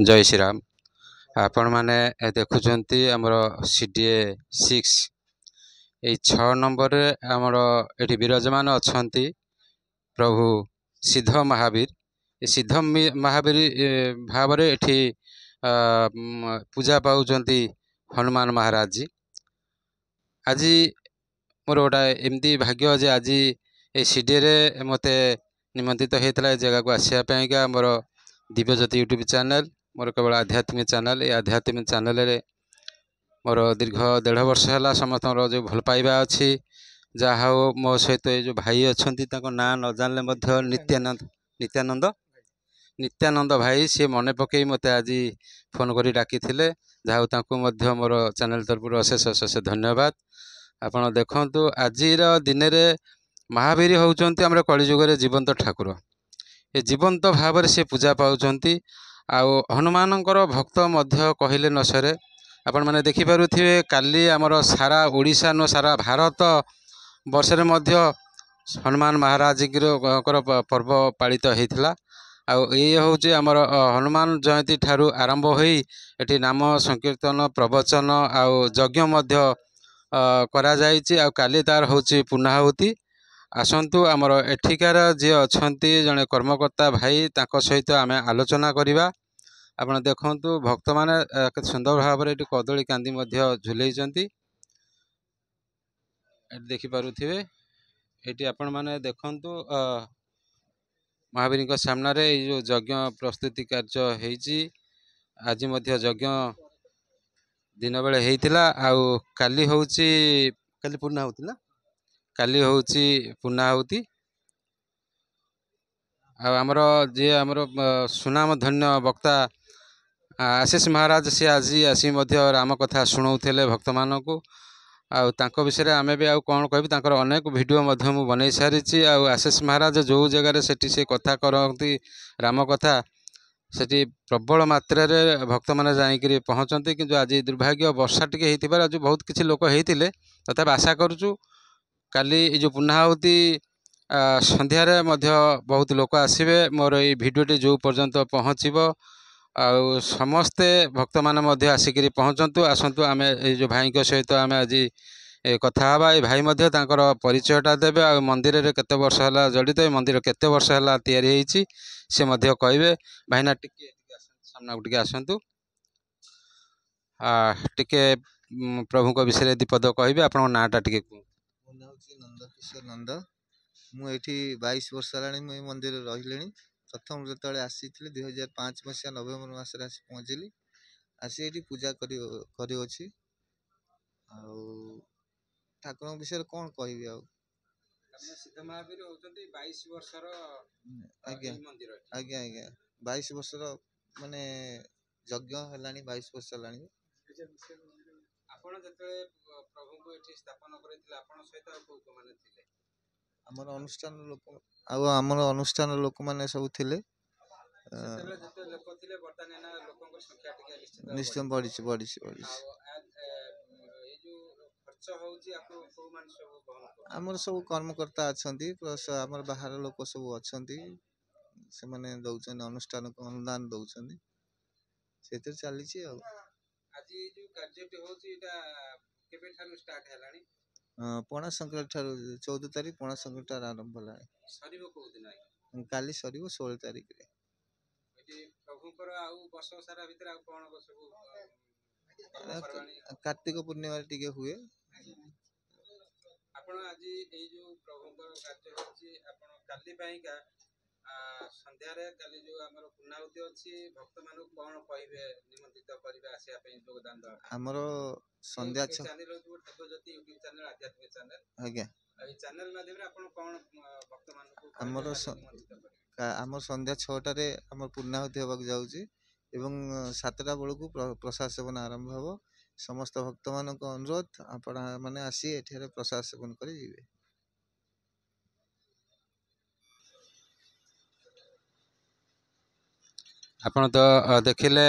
जय श्री राम। आपण माने देखुचंती हमर सीडीए 6 ए 6 नंबर रे हमर एठी विराजमान अछंती प्रभु सिद्ध महावीर। ए सिद्ध महावीर भाव रे एठी पूजा पाउचंती हनुमान महाराज जी। आज मोर गोटा एमती भाग्य जे आज ए सीडीए रे मते निमंत्रित होता जगह को आसापा मोर दिव्यज्योति यूट्यूब चैनल मोर केवल आध्यात्मिक चैनल। ये आध्यात्मिक चैनल रे मोर दीर्घ 1.5 वर्ष है समस्त जो भल पाइबा अच्छी जहा हो मो सहित ये जो भाई अच्छा ना न जानले नित्यानंद नित्यानंद नित्यानंद भाई सी मन पकई मत आज फोन कर डाकी जहाँ मोर चैनल तरफ अशेष अशेष धन्यवाद। आपड़ देखु आज दिन में महावीर होउचंती हमर कलिजुग जीवंत ठाकुर। ये जीवंत भाव से पूजा पाउचंती आउ हनुमानकर भक्त मध्य कहले न सरे। आपण माने देखि पारुथिबे काली हमर सारा ओडिशा न सारा भारत वर्ष रे मध्य हनुमान महाराज कर पर्व पालित होइथिला। आउ ये होचे हमर हनुमान जयंती ठारू आरंभ होई एठी नाम संकीर्तन प्रवचन आउ यज्ञ मध्य करा जायछि। आउ काली तार होची पुनाहुति। आसंतु आमर एठिकार जे अछंती जने कर्मकर्ता भाई ताको सहित आमे आलोचना करिबा। आपण देखंतु भक्त माने केते सुंदर भाव रे कदली कांदी मध्य झुलेइचंती देखि पारुथिबे। एटी आपण माने देखंतु महावीर सामना रे जो यज्ञ प्रस्तुति कार्य हेइची। आज मध्य यज्ञ दिन बेले हेइतिला आउ काली होउची काली पूर्णा होतिला काली होउची पूर्णाहुति। आमर जे आमर सुनाम धन्य वक्ता आशीष महाराज सी आज आसी मध्य राम कथा शुणाउथिले भक्त मानकु। आउ विषय आमे भी आउ कौन कहबी तांकर अनेक वीडियो मध्य मु बनै सारिछि। आउ आशीष महाराज जो जगह रे सेठी से कथा करती राम कथा सेठी प्रबल मात्रा रे भक्त माने जाईकरी पहुँचती। किंतु आज दुर्भाग्य वर्षा टिके हेतिबार आज बहुत किछि लोक हेतिले तथा आशा करूछु काली जो पुनाहुति संध्या रे मध्य बहुत लोक आसिबे। मोर ये वीडियोटी जो पर्यंत पहुँचब आउ समस्ते भक्त माने मध्य आसिकरी पहुँचतु आसतु आमे ये जो भाई को सहित आमे आज कथा हवा। ये भाई मध्य तांकर परिचयटा देबे आ मंदिर रे केते वर्ष हला जड़ित मंदिर केते वर्ष हला तयारी हेइची से मध्य कहबे। भाईना टिके सामना टिके आसंतु टिके प्रभु को विषय दीपद कहबे। आपन नाटा टिके नंद किशोर नंद मु एठी 22 वर्ष हलाणी मु मंदिर रहिलेणी। प्रथम जो आसी 2005 मसीहा नवेम्बर मासरे आसी पहुँचली आसी एठी पूजा करी अछि। ठाकुर विषय कौन कहबी आउ सिद्ध महावीर होचंती 22 वर्षर आज्ञा आज्ञा आज्ञा 22 वर्षर माने यज्ञ हलाणी 22 वर्ष हलाणी। आपण जते प्रभु को एठी स्थापन करितले आपण सहित को माने थिले हमर अनुष्ठान लोक आउ हमर अनुष्ठान लोक माने सब थिले। सेतेले जते लोक थिले वर्तमान ना लोकन को संख्या टिके निश्चय बढ़िछ बढ़िछ बढ़िछ। ए जो खर्च होउची आपन को मान सब बहन हमर सब कर्मकर्ता अछंती प्लस हमर बाहर लोक सब अछंती से माने दउछन अनुष्ठान को अनुदान दउछन सेते चलीची। आ आज जो कार्यटी होउची एटा केबे ठानु स्टार्ट हलानी पणा संक्रांति ठारू 14 तारिख पणा संक्रांति आरंभ होला सरीबो को दिन आई काली सरीबो 16 तारिख रे। एटी प्रभु कर आउ वर्ष सारा भीतर आउ कोन सब कार्तिक पूर्णिमा टिके हुए। आपण आज ए जो प्रभु कर कार्य होची आपण काली पाइका संध्या रे काली जो हमर पुनाहुति अछि भक्त मानु कोन कहबे निमंत्रित करिवे आसिया पे योगदान द हमर संध्या चैनल जो दिव्यज्योति यूट्यूब चैनल आध्यात्मिक चैनल आज्ञा ए चैनल माध्यम रे आपण कोन भक्त मानु को हमर संध्या 6टा रे हमर पुनाहुति होबाक जाउची एवं 7टा बेलू प्रसाद सेवन आरंभ हबो। समस्त भक्त मान को अनुरोध आपण माने आसी एठारे प्रसाद सेवन करी जीवे। आपण तो देखिले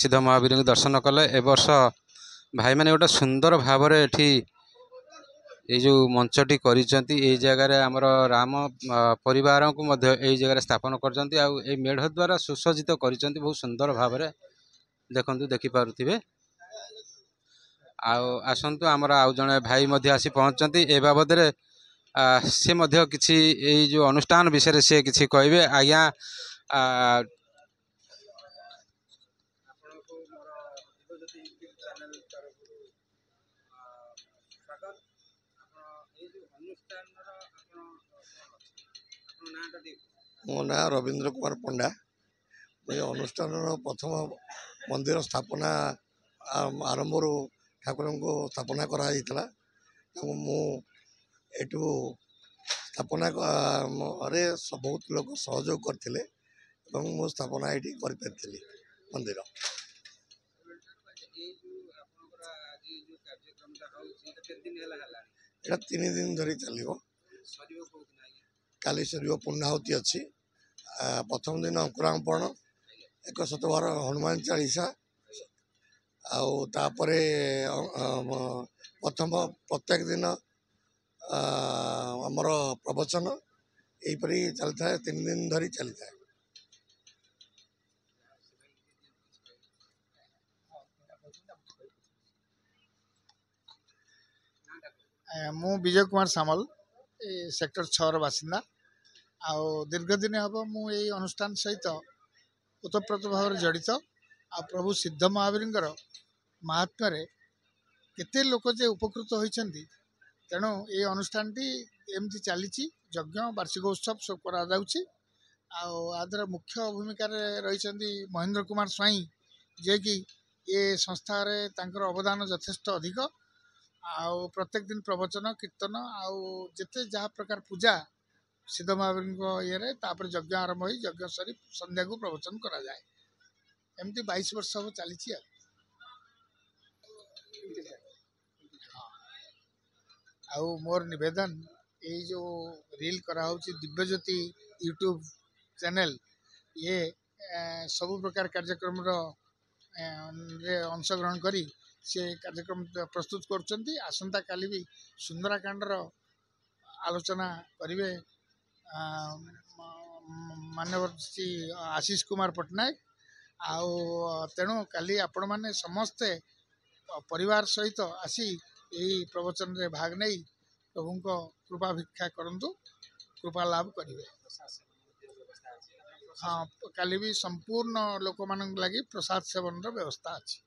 सिद्ध महावीर को दर्शन कले। ए वर्ष भाई माने गोटे सुंदर भाव रे एठी ये जो मंचटी करिसेंती एई जगह रे हमर राम परिवार को मध्य एई जगह रे स्थापन करचंती आ एई मेढ द्वारा सुसज्जित करिसेंती बहुत सुंदर भाव रे देखंतु देखि पारुथिबे। आउ आसंतु हमर आउ जणे भाई मध्य आसी पहुंचंती ए बाबद रे से मध्य किछि एई जो अनुष्ठान विषय से किछि कहबे आज्ञा। मो ना रवींद्र कुमार पंडा। ये अनुष्ठान प्रथम मंदिर स्थापना आरंभ ठाकुर को स्थापना करा एटू स्थापना बहुत लोग सहयोग करते मु स्थापना ये कर मंदिर। एटा 3 दिन धरी चलो काली सर पूर्णाहुति अच्छी प्रथम दिन अंकुरार्पण 112 हनुमान चालीसा आउे प्रथम प्रत्येक दिन आमर प्रवचन यहीपरी चलता है 3 दिन धरी चलता है। मु विजय कुमार सामल सेक्टर 6 बासिंदा आउ दीर्घ दिन हम मु अनुष्ठान सहित ओतप्रोत भाव जड़ित आ प्रभु सिद्ध महावीर महात्म्य केते लोक जे उपकृत होती तेणु ये अनुष्ठान टी एमती चली यज्ञ वार्षिक उत्सव सब करा मुख्य भूमिका रही महेंद्र कुमार स्वाई जे कि ये संस्था अवदान यथेष्ट अधिक आउ प्रत्येक दिन प्रवचन कीर्तन आउ जिते जहाँ प्रकार पूजा सिद्ध महावीर ये यज्ञ आरंभ हो यज्ञ सरी संध्या को प्रवचन करा जाए एमती 22 वर्ष हम चली। आउ मोर निवेदन ये जो रील करा दिव्य ज्योति यूट्यूब चैनल ये सब प्रकार कार्यक्रम अंशग्रहण करी से कार्यक्रम प्रस्तुत करछंती। आसंता काली भी सुंदराकांडर आलोचना करिवे माननीय श्री आशीष कुमार पट्टनायक आउ तेणु काली आपण माने समस्ते परिवार सहित आसी यही प्रवचन रे भाग नहीं प्रभु को कृपा भिक्षा करंतु कृपा लाभ करिवे। हाँ काली भी संपूर्ण लोक मान लगी प्रसाद सेवन व्यवस्था अच्छी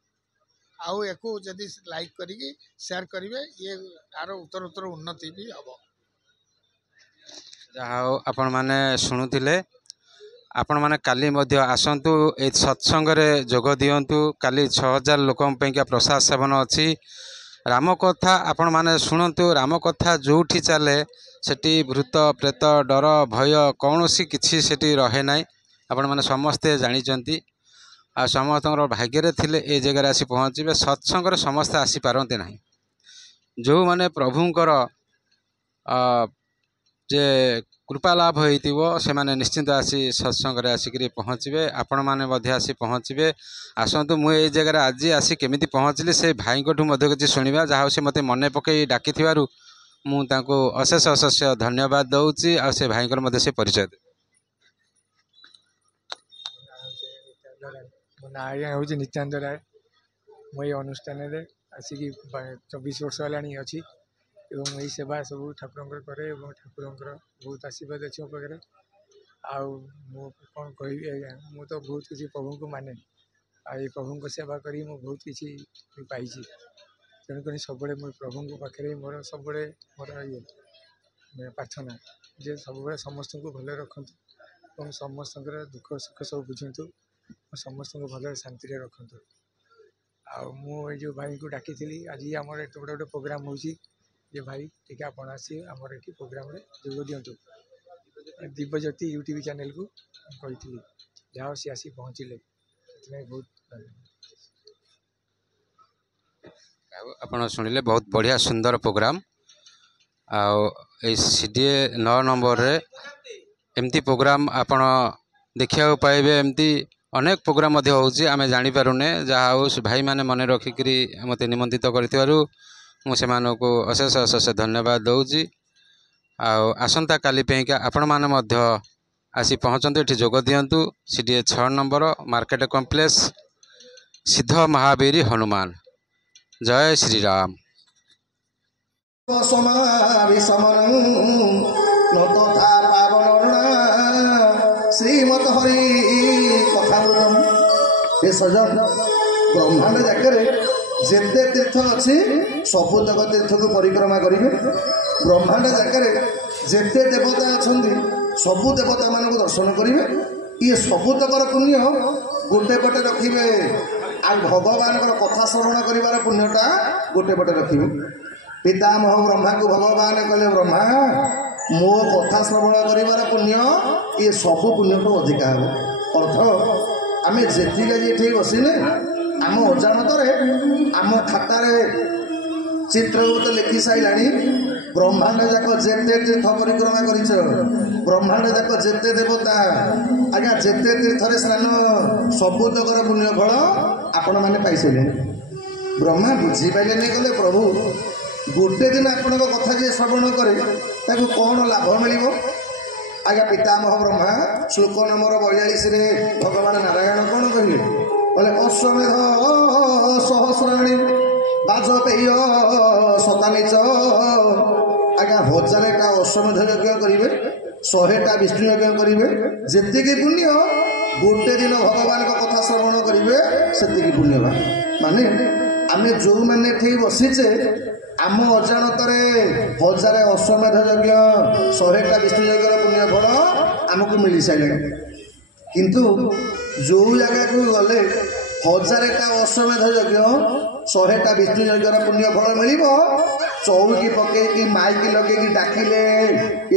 आउ एको जदि लाइक करी शेयर करिवे ये तार उत्तर उन्नति भी हम। जहाँ आपण माने शुणुथिले आपण माने काली मध्य आसंतु ए सत्संग रे जोग दियंतु काली 6000 लोकन पैका प्रसाद सेवन अच्छी राम कथा आपण माने शुणंतु राम कथा जोठी चले सेठी भूत प्रेत डर भय कौनसी किछि सेठी रहे नाई आपण माने समस्ते जानिचंती आ समस्त भाग्य थिले ए जगह आसी पहुँचे सत्संग समस्ते आसी पारती ना जो माने प्रभुंकर जे कृपा लाभ से माने निश्चिंत आसी सत्संग आसिक पहुँचे आपण मैंने आसी पहुँचे आसतु मुझे जगह आज आसी केमी पहुँचली से भाई किसी शुणा जहाँ से मत मन पकई डाकी मुझे अशेष अशेष धन्यवाद दूसरी आ से भाई से परिचय दे। मो ना आज्ञा हूँ नित्यानंद राय मुझे अनुष्ठान आसिक 24 वर्ष है अच्छी एवं यही सेवा सब ठाकुर करे ठाकुर बहुत आशीर्वाद अच्छे मो पाखे आउ कौन कह मु तो बहुत किसी प्रभु को माने आ प्रभु को सेवा करी बहुत किसी पाई तेणुक सब प्रभु पाखे मोर सब मोर ये प्रार्थना जे सब समस्त को भले रखु और समस्त दुख सुख सब बुझंतु समस्त को भले शांति रखु आउ जो भाई को डाकी आज आम एत बड़े गोटे प्रोग्राम हो भाई ठीक आप आमर ये प्रोग्राम जोग दिंतु दिव्य ज्योति यूट्यूब चैनल को कही जहाँ सी आसी पहुँचले बहुत आपण शुणिले बहुत बढ़िया सुंदर प्रोग्राम आउ सीडीए 9 नंबर रे एमती प्रोग्राम आपण देखा पाइबे एमती अनेक प्रोग्राम आम जानी पारुने जहाँ भाई माने मन रखिक मत निमंत्रित कर ସେମାନଙ୍କୁ ଅଶେଷ ଅଶେଷ ଧନ୍ୟବାଦ ଦେଉଛି। ଆଉ ଆସନ୍ତା କାଲି ପାଇଁକା ଆପଣମାନେ ମଧ୍ୟ ଆସି ପହଞ୍ଚନ୍ତୁ, ଏଠି ଯୋଗ ଦିଅନ୍ତୁ। CDA 6 ନମ୍ବର ମାର୍କେଟ କମ୍ପ୍ଲେକ୍ସ, ସିଦ୍ଧ ମହାବୀର ହନୁମାନ। ଜୟ ଶ୍ରୀରାମ। ଶ୍ରୀମତ ହରି କଥାମୃତମ୍। ଏ ସଜନ ବ୍ରହ୍ମାଣ୍ଡ ଯାକରେ ଯେତେ ତୀର୍ଥ ଅଛି ସବୁତକ ତୀର୍ଥକୁ ପରିକ୍ରମା କରିବେ। ବ୍ରହ୍ମାଣ୍ଡ ଯାକରେ ଯେତେ ଦେବତା ଅଛନ୍ତି ସବୁ ଦେବତାମାନଙ୍କୁ ଦର୍ଶନ କରିବେ। ଇଏ ସବୁତକର ପୁଣ୍ୟ ଗୋଟେ ପଟେ ରଖିବେ, ଆଉ ଭଗବାନଙ୍କର କଥା ଶ୍ରବଣ କରିବାର ପୁଣ୍ୟଟା ଗୋଟେ ପଟେ ରଖିବେ। ପିତାମହ ବ୍ରହ୍ମାଙ୍କୁ ଭଗବାନ କହିଲେ, ବ୍ରହ୍ମା ମୋ କଥା ଶ୍ରବଣ କରିବାର ପୁଣ୍ୟ ଇଏ ସବୁ ପୁଣ୍ୟଠୁ ଅଧିକା ହେବ। ଅର୍ଥ ଆମେ ଯେତିକି ଆଜି ଏଠି ବସିଲେ ଆମ ଅଜାଣତରେ ଆମ ଖାତାରେ ଚିତ୍ରଗୁପ୍ତ ଲେଖି ସାରିଲାଣି, ବ୍ରହ୍ମାଣ୍ଡ ଯାକ ଯେତେ ତୀର୍ଥ ପରିକ୍ରମା କରିଛ, ବ୍ରହ୍ମାଣ୍ଡ ଯାକ ଯେତେ ଦେବତା, ଆଜ୍ଞା ଯେତେ ତୀର୍ଥରେ ସ୍ନାନ, ସବୁତକର ପୁଣ୍ୟ ଫଳ ଆପଣମାନେ ପାଇସାରିଲେଣି। ବ୍ରହ୍ମା ବୁଝିପାରିଲେନି, କହିଲେ ପ୍ରଭୁ ଗୋଟେ ଦିନ ଆପଣଙ୍କ କଥା ଯିଏ ଶ୍ରବଣ କରେ ତାକୁ କ'ଣ ଲାଭ ମିଳିବ? ଆଜ୍ଞା ପିତାମହ ବ୍ରହ୍ମା ଶ୍ଲୋକ ନମ୍ବର 42ରେ ଭଗବାନ ନାରାୟଣ କ'ଣ କହିଲେ? କହିଲେ ଅଶ୍ୱମେଧ ସହସ୍ରାଣୀ ବାଜପେୟ ଶତାନିଚ। ଆଜ୍ଞା 1000ଟା ଅଶ୍ୱମେଧ ଯଜ୍ଞ କରିବେ, 100ଟା ବିଷ୍ଣୁ ଯଜ୍ଞ କରିବେ। ଯେତିକି ପୁଣ୍ୟ ଗୋଟେ ଦିନ ଭଗବାନଙ୍କ କଥା ଶ୍ରବଣ କରିବେ ସେତିକି ପୁଣ୍ୟବାନ। ମାନେ ଆମେ ଯେଉଁମାନେ ଏଠି ବସିଛେ ଆମ ଅଜାଣତରେ 1000 ଅଶ୍ୱମେଧ ଯଜ୍ଞ, 100ଟା ବିଷ୍ଣୁ ଯଜ୍ଞର ପୁଣ୍ୟ ଫଳ ଆମକୁ ମିଳିସାରିଲାଣି। କିନ୍ତୁ ଯେଉଁ ଜାଗାକୁ ଗଲେ 1000ଟା ଅଶ୍ୱମେଧ ଯଜ୍ଞ, 100ଟା ବିଷ୍ଣୁ ଯଜ୍ଞର ପୁଣ୍ୟ ଫଳ ମିଳିବ, ଚଉକି ପକେଇକି ମାଇକି ଲଗେଇକି ଡାକିଲେ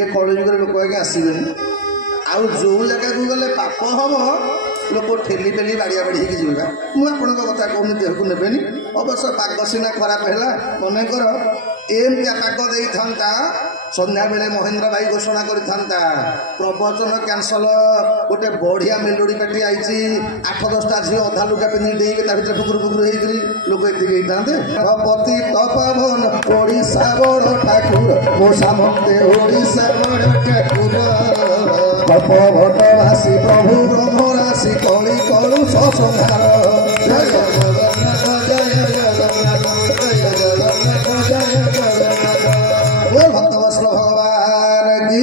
ଏ କଳିଯୁଗରେ ଲୋକ ଆଜ୍ଞା ଆସିବେନି। ଆଉ ଯେଉଁ ଜାଗାକୁ ଗଲେ ପାପ ହବ ଲୋକ ଠେଲି ପେଲି ବାଡ଼ିଆ ବାଡ଼ି ହେଇକି ଯିବେ। ମୁଁ ଆପଣଙ୍କ କଥା କହୁନି, ଦେହକୁ ନେବେନି। ଅବଶ୍ୟ ପାଗ ସିନା ଖରାପ ହେଲା, ମନେକର ଏମିତିଆ ପାଗ ଦେଇଥାନ୍ତା, ସନ୍ଧ୍ୟାବେଳେ ମହେନ୍ଦ୍ର ଭାଇ ଘୋଷଣା କରିଥାନ୍ତା ପ୍ରବଚନ କ୍ୟାନସଲ, ଗୋଟେ ବଢ଼ିଆ ମେଲୋଡ଼ି ପାର୍ଟି ଆଇଛି, 8-10ଟା ଝିଅ ଅଧା ଲୁଗା ପିନ୍ଧିକି ଡେଇଁବେ, ତା ଭିତରେ ଫୁକୁରୁ ଫୁକୁରୁ ହେଇକରି ଲୋକ ଏତିକି ହେଇଥାନ୍ତେ। ପତି ତପବନ ଓଡ଼ିଶା ବଡ଼ ଠାକୁର, ମୋ ସାମନ୍ତେ ଓଡ଼ିଶା ବଡ଼ ଠାକୁର। କପଭଟ ଭାସି ପ୍ରଭୁ ବ୍ରହ୍ମ ରାଶି, କଳି କଳୁ ସଂହାର। ଜୟ ଜଗନ୍ନାଥ ଜୟ ଜଗନ୍ନାଥ ଜୟ ଜଗନ୍ନାଥ ଜୟ ଜଗନ୍ନାଥ। ଭକ୍ତବତ୍ସଳ ଭଗବାନ କି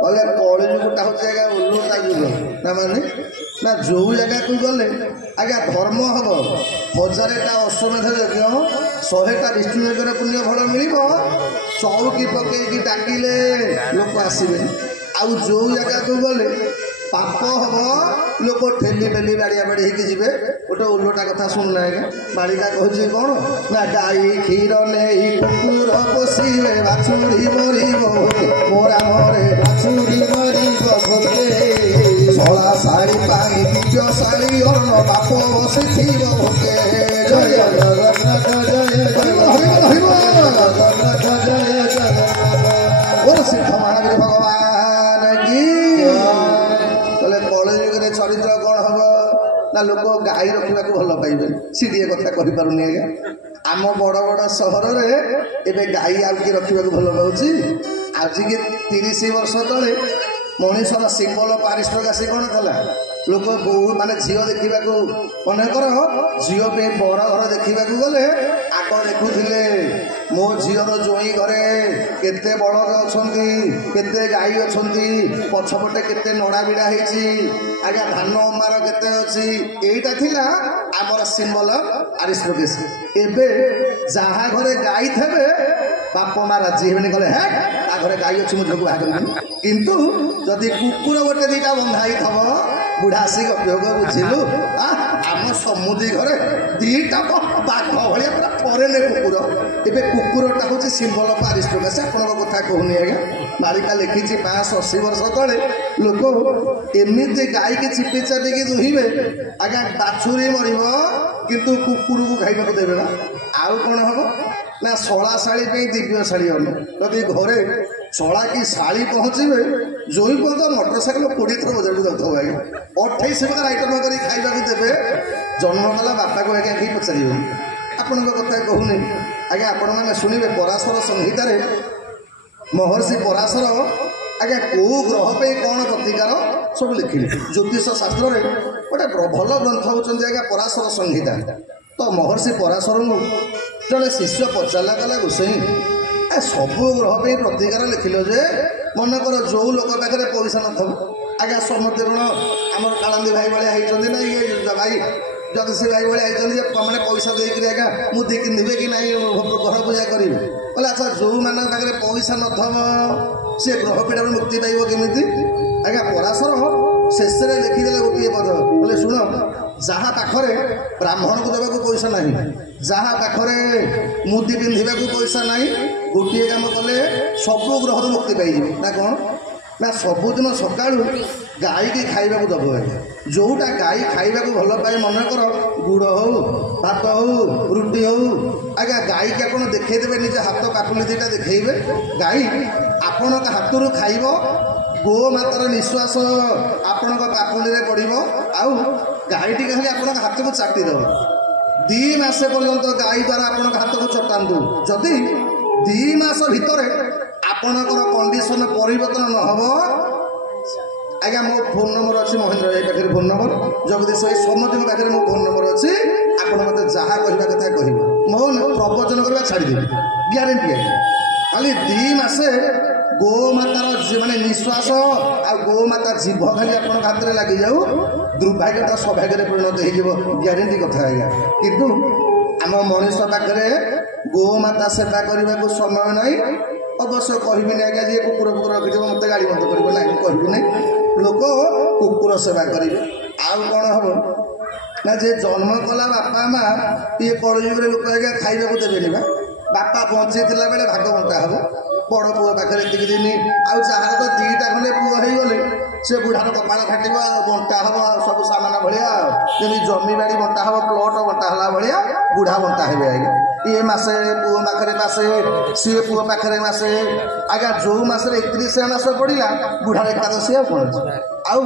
କହିଲେ କଳିଯୁଗଟା ହଉଛି ଆଜ୍ଞା ଓଲଟା ଯୁଗ। ନା ମାନେ ନା ଯେଉଁ ଜାଗାକୁ ଗଲେ ଆଜ୍ଞା ଧର୍ମ ହବ, 1000ଟା ଅଶ୍ୱମେଧ ଯଜ୍ଞ, 100ଟା ବିଷ୍ଣୁ ଯଜ୍ଞର ପୁଣ୍ୟ ଫଳ ମିଳିବ, ଚଉକି ପକେଇକି ଡାକିଲେ ଲୋକ ଆସିବେ। ଆଉ ଯେଉଁ ଜାଗାକୁ ଗଲେ ପାପ ହବ, ଲୋକ ଠେଲି ପେଲି ବାଡ଼ିଆ ବାଡ଼ି ହେଇକି ଯିବେ। ଗୋଟେ ଓଲଟା କଥା ଶୁଣୁନା ଆଜ୍ଞା, ବାଳିକା କହୁଛି କ'ଣ ନା ଗାଈ କ୍ଷୀର ନେଇ କୁକୁର ପୋଷିବେ, ବାଛୁରୀ ମରିବ ମୋରା ମରେ ବାଛୁରୀ ମରିବ ଭୋକେ। ଶଳା ଶାଢ଼ୀ ପାଇଁ ଦିବ୍ୟ ଶାଢ଼ୀ ଅନ୍ନ ବାପ ବସିଥିବ ଭୋକେ। ଜୟ ଜଗନ୍ନାଥ ଜୟ ଜଗନ୍ନାଥ ଜୟ ଜଗନ୍ନାଥ। ବୋଲ ସିଦ୍ଧ ମହାବୀର ଭଗବାନ କି। କହିଲେ କଳିଯୁଗରେ ଚରିତ୍ର କ'ଣ ହବ ନା ଲୋକ ଗାଈ ରଖିବାକୁ ଭଲ ପାଇବେ। ସିଏ କଥା କହିପାରୁନି ଆଜ୍ଞା। ଆମ ବଡ଼ ବଡ଼ ସହରରେ ଏବେ ଗାଈ ଆଉ କିଏ ରଖିବାକୁ ଭଲ ପାଉଛି? ଆଜିକି 30 ବର୍ଷ ତଳେ ମଣିଷର ସିମ୍ବଲ ପାରିଶ୍ରଗାସୀ କ'ଣ ଥିଲା? ଲୋକ ବୋହୂ ମାନେ ଝିଅ ଦେଖିବାକୁ, ମନେକର ଝିଅ ପାଇଁ ବର ଘର ଦେଖିବାକୁ ଗଲେ ଆଗ ଦେଖୁଥିଲେ ମୋ ଝିଅର ଜ୍ୱାଇଁ ଘରେ କେତେ ବଳଦ ଅଛନ୍ତି, କେତେ ଗାଈ ଅଛନ୍ତି, ପଛପଟେ କେତେ ନଡ଼ା ବିଡ଼ା ହେଇଛି, ଆଜ୍ଞା ଧାନ ଅମାର କେତେ ଅଛି। ଏଇଟା ଥିଲା ଆମର ସିମ୍ବଲ ଆରିଷ୍ଟୋକ୍ରେସି। ଏବେ ଯାହା ଘରେ ଗାଈ ଥିବେ ବାପ ମା ରାଜି ହେବେନି, କହିଲେ ହେ ତା ଘରେ ଗାଈ ଅଛି, ମୁଁ ଝିଅକୁ ବାହା କରିବି। କିନ୍ତୁ ଯଦି କୁକୁର ଗୋଟେ ଦିଟା ବନ୍ଧା ହେଇଥିବ, ବୁଢ଼ା ଆସି ଗପିବ, ବୁଝିଲୁ ଆମ ସମୁଦି ଘରେ 2ଟା ବାଘ ଭଳିଆ ପୁରା ଫରେନ୍ କୁକୁର। ଏବେ କୁକୁରଟା ହେଉଛି ସିମ୍ବଲ ଅଫ୍ ଆରିଷ୍ଟୋକ୍ରେସି। ଆପଣଙ୍କ କଥା କହୁନି ଆଜ୍ଞା, ବାଳିକା ଲେଖିଛି 580 ବର୍ଷ ତଳେ ଲୋକ ଏମିତି ଗାଈକି ଚିପି ଚାପିକି ଦୁହିବେ, ଆଜ୍ଞା ବାଛୁରୀ ମରିବ କିନ୍ତୁ କୁକୁରକୁ ଖାଇବାକୁ ଦେବେ ନା। ଆଉ କ'ଣ ହବ ନା ଶଳା ଶାଳୀ ପାଇଁ ଦିବ୍ୟ ଶାଳୀ ହବ। ଯଦି ଘରେ ଶଳା କି ଶାଳୀ ପହଞ୍ଚିବେ, ଯେଉଁ ପର୍ଯ୍ୟନ୍ତ ମୋଟରସାଇକେଲ 20 ଥର ବଜାରକୁ ଯାଉଥିବ ଆଜ୍ଞା, 28 ପ୍ରକାର ଆଇଟମ କରି ଖାଇବାକୁ ଦେବେ, ଜନ୍ମ କଲା ବାପାକୁ ଆଜ୍ଞା କେହି ପଚାରିବେନି। ଆପଣଙ୍କ କଥା କହୁନି ଆଜ୍ଞା, ଆପଣମାନେ ଶୁଣିବେ ପରାଶର ସଂହିତାରେ ମହର୍ଷି ପରାଶର ଆଜ୍ଞା କେଉଁ ଗ୍ରହ ପାଇଁ କ'ଣ ପ୍ରତିକାର ସବୁ ଲେଖିଲେ। ଜ୍ୟୋତିଷ ଶାସ୍ତ୍ରରେ ଗୋଟେ ଭଲ ଗ୍ରନ୍ଥ ହେଉଛନ୍ତି ଆଜ୍ଞା ପରାଶର ସଂହିତା। ତ ମହର୍ଷି ପରାଶରଙ୍କୁ ଜଣେ ଶିଷ୍ୟ ପଚାରିଲା କଲା ଗୋସାଇଁ ସବୁ ଗ୍ରହ ପାଇଁ ପ୍ରତିକାର ଲେଖିଲ ଯେ ମନେକର ଯେଉଁ ଲୋକ ପାଖରେ ପଇସା ନଥିବ ଆଜ୍ଞା, ସମସ୍ତେ କ'ଣ ଆମର କାଳନ୍ଦୀ ଭାଇ ଭଳିଆ ହେଇଛନ୍ତି ନା ଇଏ ଭାଇ ଜଗଦୀଶ ଭାଇ ଭଳିଆ ହେଇଛନ୍ତି ଯେ ମାନେ ପଇସା ଦେଇକରି ଆଜ୍ଞା ମୁଦି କିଣିବେ କି ନାହିଁ ଘର ପୂଜା କରିବେ। କହିଲେ ଆଚ୍ଛା ଯେଉଁମାନଙ୍କ ପାଖରେ ପଇସା ନଥିବ ସେ ଗ୍ରହ ପୀଡ଼ାରୁ ମୁକ୍ତି ପାଇବ କେମିତି? ଆଜ୍ଞା ପରାଶର ଶେଷରେ ଲେଖିଦେଲେ ଗୋଟିଏ ପଦ, କହିଲେ ଶୁଣ, ଯାହା ପାଖରେ ବ୍ରାହ୍ମଣକୁ ଦେବାକୁ ପଇସା ନାହିଁ, ଯାହା ପାଖରେ ମୁଦି ପିନ୍ଧିବାକୁ ପଇସା ନାହିଁ, ଗୋଟିଏ କାମ କଲେ ସବୁ ଗ୍ରହରୁ ମୁକ୍ତି ପାଇଯିବେ। ନା କ'ଣ ନା ସବୁଦିନ ସକାଳୁ ଗାଈକି ଖାଇବାକୁ ଦେବ ଆଜ୍ଞା। ଯେଉଁଟା ଗାଈ ଖାଇବାକୁ ଭଲ ପାଏ, ମନେକର ଗୁଡ଼ ହଉ ଭାତ ହଉ ରୁଟି ହଉ ଆଜ୍ଞା, ଗାଈକି ଆପଣ ଦେଖେଇଦେବେ, ନିଜ ହାତ ପାପୁଲି ଦୁଇଟା ଦେଖେଇବେ, ଗାଈ ଆପଣଙ୍କ ହାତରୁ ଖାଇବ, ଗୋମାତାର ନିଶ୍ୱାସ ଆପଣଙ୍କ ପାପୁଲିରେ ପଡ଼ିବ, ଆଉ ଗାଈଟି ଖାଲି ଆପଣଙ୍କ ହାତକୁ ଚାଟିଦେବ। 2 ମାସ ପର୍ଯ୍ୟନ୍ତ ଗାଈ ଦ୍ୱାରା ଆପଣଙ୍କ ହାତକୁ ଚଟାନ୍ତୁ। ଯଦି 2 ମାସ ଭିତରେ ଆପଣଙ୍କର କଣ୍ଡିସନ ପରିବର୍ତ୍ତନ ନହେବ ଆଜ୍ଞା, ମୋ ଫୋନ୍ ନମ୍ବର ଅଛି, ମହେନ୍ଦ୍ର ଭାଇ ପାଖରେ ଫୋନ୍ ନମ୍ବର, ଜଗଦୀଶ ଭାଇ ସମସ୍ତଙ୍କ ପାଖରେ ମୋ ଫୋନ୍ ନମ୍ବର ଅଛି। ଆପଣ ମୋତେ ଯାହା କହିବା କଥା କହିବେ, ମୋ ପ୍ରବଚନ କରିବା ଛାଡ଼ିଦେବେ, ଗ୍ୟାରେଣ୍ଟି ଆଜ୍ଞା। ଖାଲି 2 ମାସେ ଗୋମାତାର ମାନେ ନିଶ୍ୱାସ ଆଉ ଗୋମାତା ଜୀବ ଖାଲି ଆପଣଙ୍କ ହାତରେ ଲାଗିଯାଉ, ଦୁର୍ଭାଗ୍ୟଟା ସୌଭାଗ୍ୟରେ ପରିଣତ ହେଇଯିବ, ଗ୍ୟାରେଣ୍ଟି କଥା ଆଜ୍ଞା। କିନ୍ତୁ ଆମ ମଣିଷ ପାଖରେ ଗୋମାତା ସେବା କରିବାକୁ ସମୟ ନାହିଁ। ଅବଶ୍ୟ କହିବିନି ଆଜ୍ଞା, ଯିଏ କୁକୁର ରଖିଥିବ ମୋତେ ଗାଳି ବନ୍ଦ କରିବ ନାହିଁ, କହିବି ନାହିଁ। ଲୋକ କୁକୁର ସେବା କରିବେ। ଆଉ କ'ଣ ହେବ ନା, ଯେ ଜନ୍ମ କଲା ବାପା ମା ଇଏ କଳିଯୁଗରେ ଲୋକ ଆଜ୍ଞା ଖାଇବାକୁ ଦେବେନି ବା। ବାପା ବଞ୍ଚିଥିଲା ବେଳେ ଭାଗ ବଣ୍ଟା ହେବ, ବଡ଼ ପୁଅ ପାଖରେ ଏତିକି ଦିନ, ଆଉ ଯାହାର ତ 2ଟା ଖଣ୍ଡେ ପୁଅ ହେଇଗଲେ ସେ ବୁଢ଼ାର କପାଳ ଫାଟିବ, ଆଉ ବଣ୍ଟା ହେବ ସବୁ ସାମାନ ଭଳିଆ, ଯେମିତି ଜମିବାଡ଼ି ବଣ୍ଟା ହେବ, ପ୍ଲଟ ବଣ୍ଟା ହେଲା ଭଳିଆ ବୁଢ଼ା ବଣ୍ଟା ହେବେ ଆଜ୍ଞା। ଇଏ ମାସେ ପୁଅ ପାଖରେ ମାସେ, ସିଏ ପୁଅ ପାଖରେ ମାସେ ଆଜ୍ଞା। ଯେଉଁ ମାସରେ 31 ମାସ ପଡ଼ିଲା ବୁଢ଼ାର ଏକାଦଶୀ ଆଉ କ'ଣ ଅଛି। ଆଉ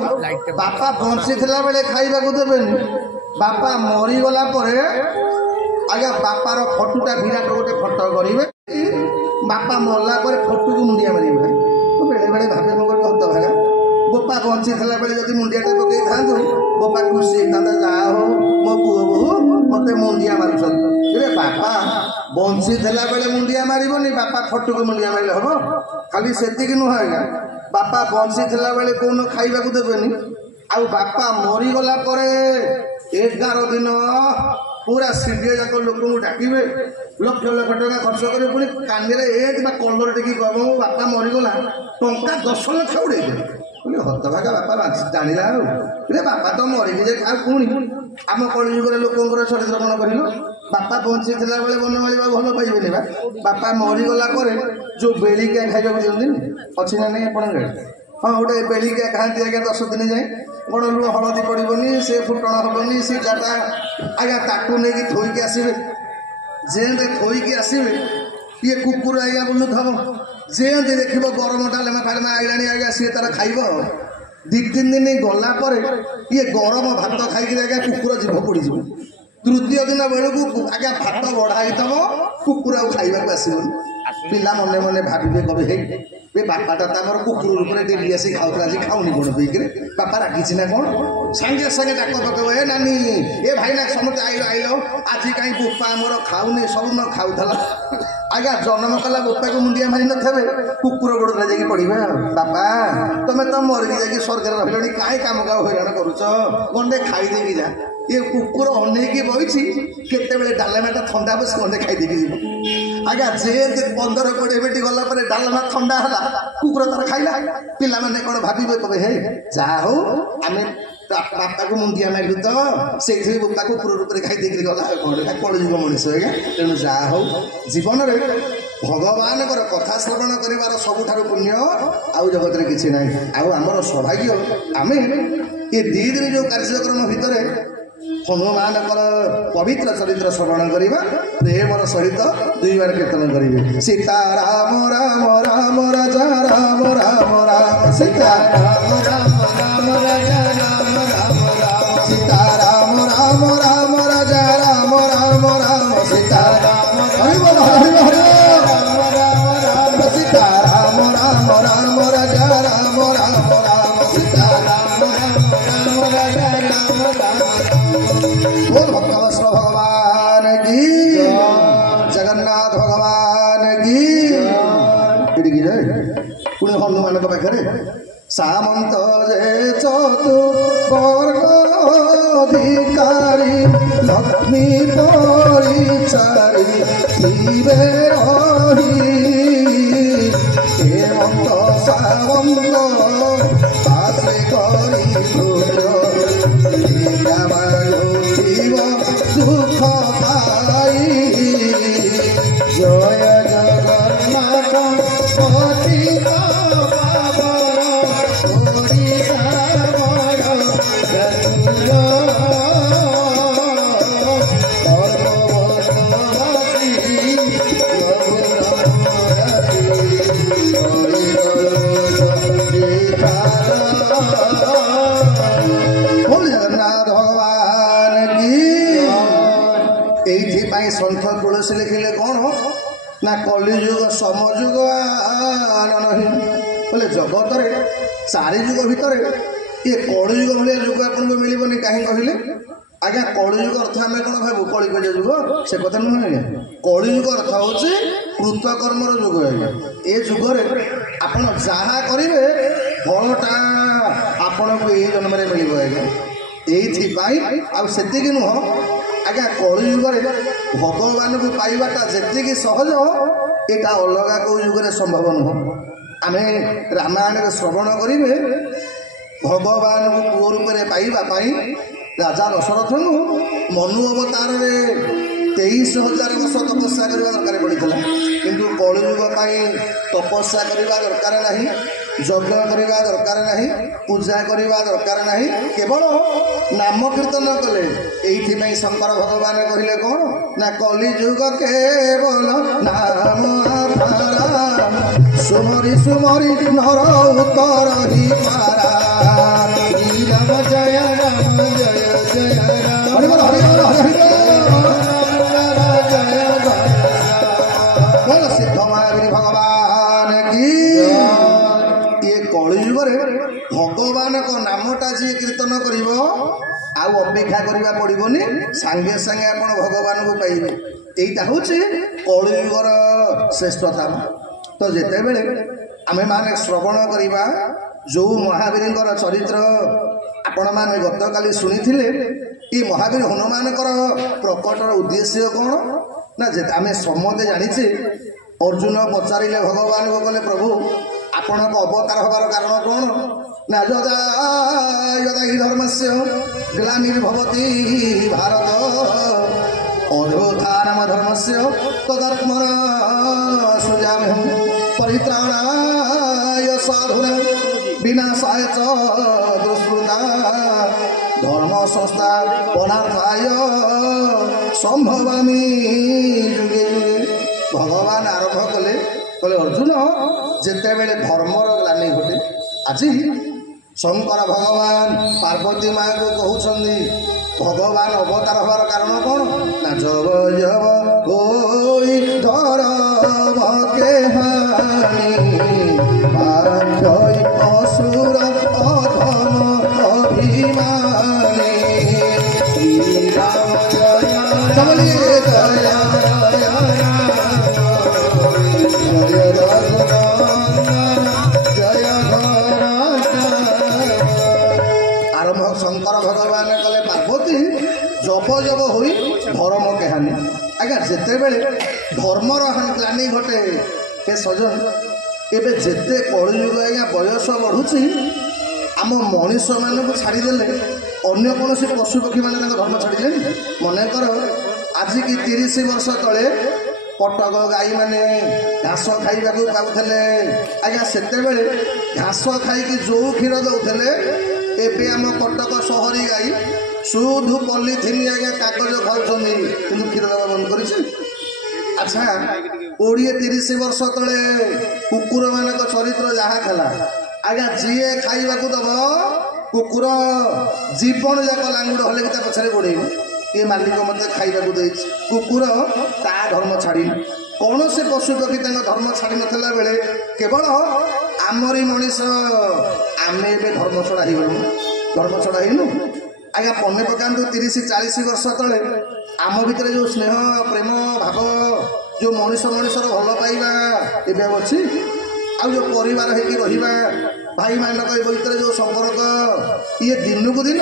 ବାପା ବଞ୍ଚିଥିଲା ବେଳେ ଖାଇବାକୁ ଦେବେନି, ବାପା ମରିଗଲା ପରେ ଆଜ୍ଞା ବାପାର ଫଟୋଟା ବିରାଟ ଗୋଟେ ଫଟୋ କରିବେ, ବାପା ମଲା ପରେ ଫଟୋକୁ ମୁଣ୍ଡିଆ ମାରିବେ। ବେଳେବେଳେ ଭାବେ କ'ଣ କରିବ, ହତଭାଗା ବୋପା ବଞ୍ଚିଥିଲା ବେଳେ ଯଦି ମୁଣ୍ଡିଆଟା ପକେଇଥାନ୍ତୁ ବୋପା ଖୁସି ହେଇଥାନ୍ତା, ଯାହା ହଉ ମୋ ପୁଅ ବୋହୁ ମୋତେ ମୁଣ୍ଡିଆ ମାରୁଛନ୍ତି। ବାପା ବଞ୍ଚିଥିଲା ବେଳେ ମୁଣ୍ଡିଆ ମାରିବନି, ବାପା ଫଟୋକୁ ମୁଣ୍ଡିଆ ମାରିଲେ ହବ? ଖାଲି ସେତିକି ନୁହଁ ଆଜ୍ଞା, ବାପା ବଞ୍ଚିଥିଲା ବେଳେ କୋଉନ ଖାଇବାକୁ ଦେବେନି, ଆଉ ବାପା ମରିଗଲା ପରେ 11 ଦିନ ପୁରା ସିଡ଼ିଏ ଯାକ ଲୋକଙ୍କୁ ଡାକିବେ, ଲକ୍ଷ ଲକ୍ଷ ଟଙ୍କା ଖର୍ଚ୍ଚ କରିବେ, ପୁଣି କାନିରେ ବା କଲର ଟିକି କହିବ ମୋ ବାପା ମରିଗଲା, ଟଙ୍କା 10 ଲକ୍ଷ ଉଡ଼େଇଦେବେ। ହତଭାଗା ବାପା ଜାଣିଲା ଆଉ ବାପା ତ ମରିକି ଯେ ଆଉ ପୁଣି ଆମ କଳିଯୁଗରେ ଲୋକଙ୍କର ଚରିତ୍ର କ'ଣ କରିବ? ବାପା ବଞ୍ଚିଥିଲା ବେଳେ ବନମାଳି ଭଲ ପାଇବେନି ବା, ବାପା ମରିଗଲା ପରେ ଯେଉଁ ବେଳିକିଆ ଖାଇବାକୁ ଦିଅନ୍ତିନି, ଅଛି ନା ନାହିଁ ଆପଣଙ୍କ? ହଁ, ଗୋଟେ ବେଳିକିଆ ଖାଆନ୍ତି ଆଜ୍ଞା 10 ଦିନ ଯାଏଁ। କ'ଣ ଲୁଣ ହଳଦୀ ପଡ଼ିବନି, ସେ ଫୁଟଣ ହେବନି, ସେ ଜାଟା ଆଜ୍ଞା ତାକୁ ନେଇକି ଥୋଇକି ଆସିବେ, ଯେମିତି ଥୋଇକି ଆସିବେ ଇଏ କୁକୁର ଆଜ୍ଞା ବୁଲୁଥିବ, ଯେମିତି ଦେଖିବ ଗରମ ଡାଲମା ଫାଲମା ଆଇଲାଣି ଆଜ୍ଞା, ସିଏ ତାର ଖାଇବ। 2-3 ଦିନ ଗଲା ପରେ ଇଏ ଗରମ ଭାତ ଖାଇକିରି ଆଜ୍ଞା କୁକୁର ଜିଭ ପୋଡ଼ିଯିବ। 3ୟ ଦିନ ବେଳକୁ ଆଜ୍ଞା ଭାତ ବଢ଼ା ହେଇଥିବ, କୁକୁର ଆଉ ଖାଇବାକୁ ଆସିବନି। ପିଲା ମନେ ମନେ ଭାବିବେ, କହିବେ ହେଇ ଏ ବାପାଟା ତ ଆମର କୁକୁର ରୂପରେ ଡେଲି ଆସି ଖାଉଥିଲା, ଆଜି ଖାଉନି କ'ଣ ଦେଇକିରି, ବାପା ରାଗିଛି ନା କ'ଣ? ସାଙ୍ଗେ ସାଙ୍ଗେ ଡାକ ପକେଇବ, ଏ ନାନୀ ଏ ଭାଇନା ସମସ୍ତେ ଆଇଲ ଆଜି କାହିଁ ବୋପା ଆମର ଖାଉନି, ସବୁଦିନ ଖାଉଥିଲା। ଆଜ୍ଞା ଜନ୍ମ କଲା ବୋପାକୁ ମୁଣ୍ଡିଆ ମାରି ନଥିବେ, କୁକୁର ଗୋଡ଼ରେ ଯାଇକି ପଡ଼ିବେ। ବାପା ତମେ ତ ମରିକି ଯାଇକି ସ୍ୱର୍ଗରେ ରହିଲଣି, କାହିଁ କାମ ହଇରାଣ କରୁଛ, ଗଣ୍ଡେ ଖାଇଦେଇକି ଯା। ଏ କୁକୁର ଅନେଇକି ବଇଛି, କେତେବେଳେ ଡାଲମାଟା ଥଣ୍ଡା ହେବ ସେ ଗଣ୍ଡେ ଖାଇଦେଇକି ଯିବ। ଆଜ୍ଞା ଯେମିତି 15-20 ମିନିଟ୍ ଗଲା ପରେ ଡାଲମା ଥଣ୍ଡା ହେଲା, କୁକୁର ତାର ଖାଇଲା। ପିଲାମାନେ କ'ଣ ଭାବିବେ, କହିବେ ହେ ଯାହା ହଉ ଆମେ ବାପାକୁ ମୁଣ୍ଡିଆ ମାରିଲୁ ତ ସେଇଥିରେ ବୋପା କୁକୁର ରୂପରେ ଖାଇଦେଇକି ଗଲା, କଳିଯୁଗ ମଣିଷ ଆଜ୍ଞା। ତେଣୁ ଯାହା ହଉ ଜୀବନରେ ଭଗବାନଙ୍କର କଥା ଶ୍ରବଣ କରିବାର ସବୁଠାରୁ ପୁଣ୍ୟ ଆଉ ଜଗତରେ କିଛି ନାହିଁ। ଆଉ ଆମର ସୌଭାଗ୍ୟ ଆମେ ଏ 2 ଦିନ ଯେଉଁ କାର୍ଯ୍ୟକ୍ରମ ଭିତରେ ହନୁମାନଙ୍କର ପବିତ୍ର ଚରିତ୍ର ଶ୍ରବଣ କରିବା, ପ୍ରେମର ସହିତ 2 ବାର କୀର୍ତ୍ତନ କରିବେ। ସୀତାରାମ ରାମ ରାମ ରାଜା ରାମ ରାମ ରାମ, ସୀତାରାମ ରାମ ରାମ ରାଜା ରାମ ରାମ ରାମ, ସୀତାରାମ ରାମ ରାମ ରାଜା ରାମ ରାମ ରାମ, ସୀତା हरि हरि राम सीता राम राम राम राजा राम राम राम सीता राम राम राजा राम बोल भक्तवत्सल भगवान की जगन्नाथ भगवान की जय पुणे हनुमान पाखे सामंत जे चतुर्वर्गाधिकारी लक्ष्मी परिचारी शिवे रही हेमंत सावंत आश्रे करी शिव सुख पाई जय जगन्नाथ पतित सन्थ तुलसी लिखिले कौन ना कलिजुग समजुग नहीं बोले जगत चारि जुग भितर ये कलिजुग भाया जुग आपको मिलबनी कहीं कहले आज्ञा कलिजुग अर्थ आम कौन भावु कलिकज जुग से कथा नुहे आज्ञा कलिजुग अर्थ हूँ कृतकर्मर जुग आज्ञा ए जुगरे आपण जहाँ करेंगे फलटा आपण को ये जन्म में मिल आज्ञा ये नुह आज्ञा कलिजुगे भगवान को पाइबाटा जी सहज यहाँ अलग कौ जुगे संभव नुह आम रामायण श्रवण करेंगे भगवान को पुओ रूप में पाइबापी राजा दशरथ को मनु अवतार 23,000 वर्ष तपस्या करने दरकार पड़ा किंतु कलिजुग तपस्या करने दरकार नहीं यज्ञ करने दरकार नहीं पूजा करने दरकार नहीं केवल नाम कीर्तन कले ये शंकर भगवान कहले कौन ना कलिजुग केवल नाम सुमरी सुमरी नर उतर ही पारा राम जय राम जय जय राम हरि बोल हरि बोल हरि बोल सिद्ध महावीर भगवान की ये कलिजुगे भगवान को नामटा जी कीर्तन करिब आउ अपेक्षा करवा पड़ोनी सांगे सांगे आप भगवान को पाइबे यहीटा हूँ कलिजुगर श्रेष्ठता तो जिते बड़े आमे माने श्रवण करवा जो महावीर चरित्र आपण मैंने गत काली शुणी ये महावीर हनुमान प्रकटर उद्देश्य कौन ना आम समझे जाचे अर्जुन पचारे भगवान को कहले प्रभु आपण अवतार हबार कारण कौन ना यदा यदा ही धर्म से ग्लानिर्भवती भारत अधोत्थानम धर्म से तदात्मन सृजाम्यहं परित्राणाय साधूनां विनाशाय च दुष्कृता धर्म संस्थापनार्थाय संभवामि युगे युगे भगवान आरंभ कले बोले अर्जुन जिते बेले धर्मर ग्लानि घटे आज शंकर भगवान पार्वती माँ को कहते भगवान अवतार हबार कारण कौन ना जब जब कोई धर्म के हानि असुर अधम अभिमानी श्री राम जय बोलिए जय आरंभ शंकर भगवान कले पार्वती जप जप हुई धर्म कहानी आज्ञा जिते बड़े धर्मर ग्लानि घटे के सजन एबे जेते कलिजुग आज्ञा बयस बढ़ुची आम मनीष मानक छाड़देले अन्य कौन पशु पक्षी मैंने धर्म छाड़े मनकर आज की 30 वर्ष तले कटक गाई मैंने घास खाइबा पाऊले आज्ञा से घास खाई जो क्षीर दौले एबे आम कटक सहरी गाई शुद्ध पॉलिथिन आज्ञा कागज खाऊँ कि क्षीर देवा बंद कर अच्छा 20-30 वर्ष तले कुकुर मान चरित्र जहाँ था आज्ञा जी खाइबा दब कुकुर जीवन जाक लांगुड़ हले पछरे गोड़े ये मालिक मत खाइबा कुकुर ता धर्म छाड़ी କୌଣସି ପଶୁପକ୍ଷୀ ତାଙ୍କ ଧର୍ମ ଛାଡ଼ି ନଥିଲା ବେଳେ କେବଳ ଆମରି ମଣିଷ ଆମେ ଏବେ ଧର୍ମ ଛଡ଼ା ହେଇଗଲୁ। ଧର୍ମ ଛଡ଼ା ହେଇନୁ ଆଜ୍ଞା। ମନେ ପକାନ୍ତୁ 30-40 ବର୍ଷ ତଳେ ଆମ ଭିତରେ ଯେଉଁ ସ୍ନେହ ପ୍ରେମ ଭାବ, ଯେଉଁ ମଣିଷର ଭଲ ପାଇବା ଏବେ ଆଉ ଅଛି? ଆଉ ଯେଉଁ ପରିବାର ହେଇକି ରହିବା, ଭାଇମାନଙ୍କ ଭିତରେ ଯେଉଁ ସମ୍ପର୍କ, ଇଏ ଦିନକୁ ଦିନ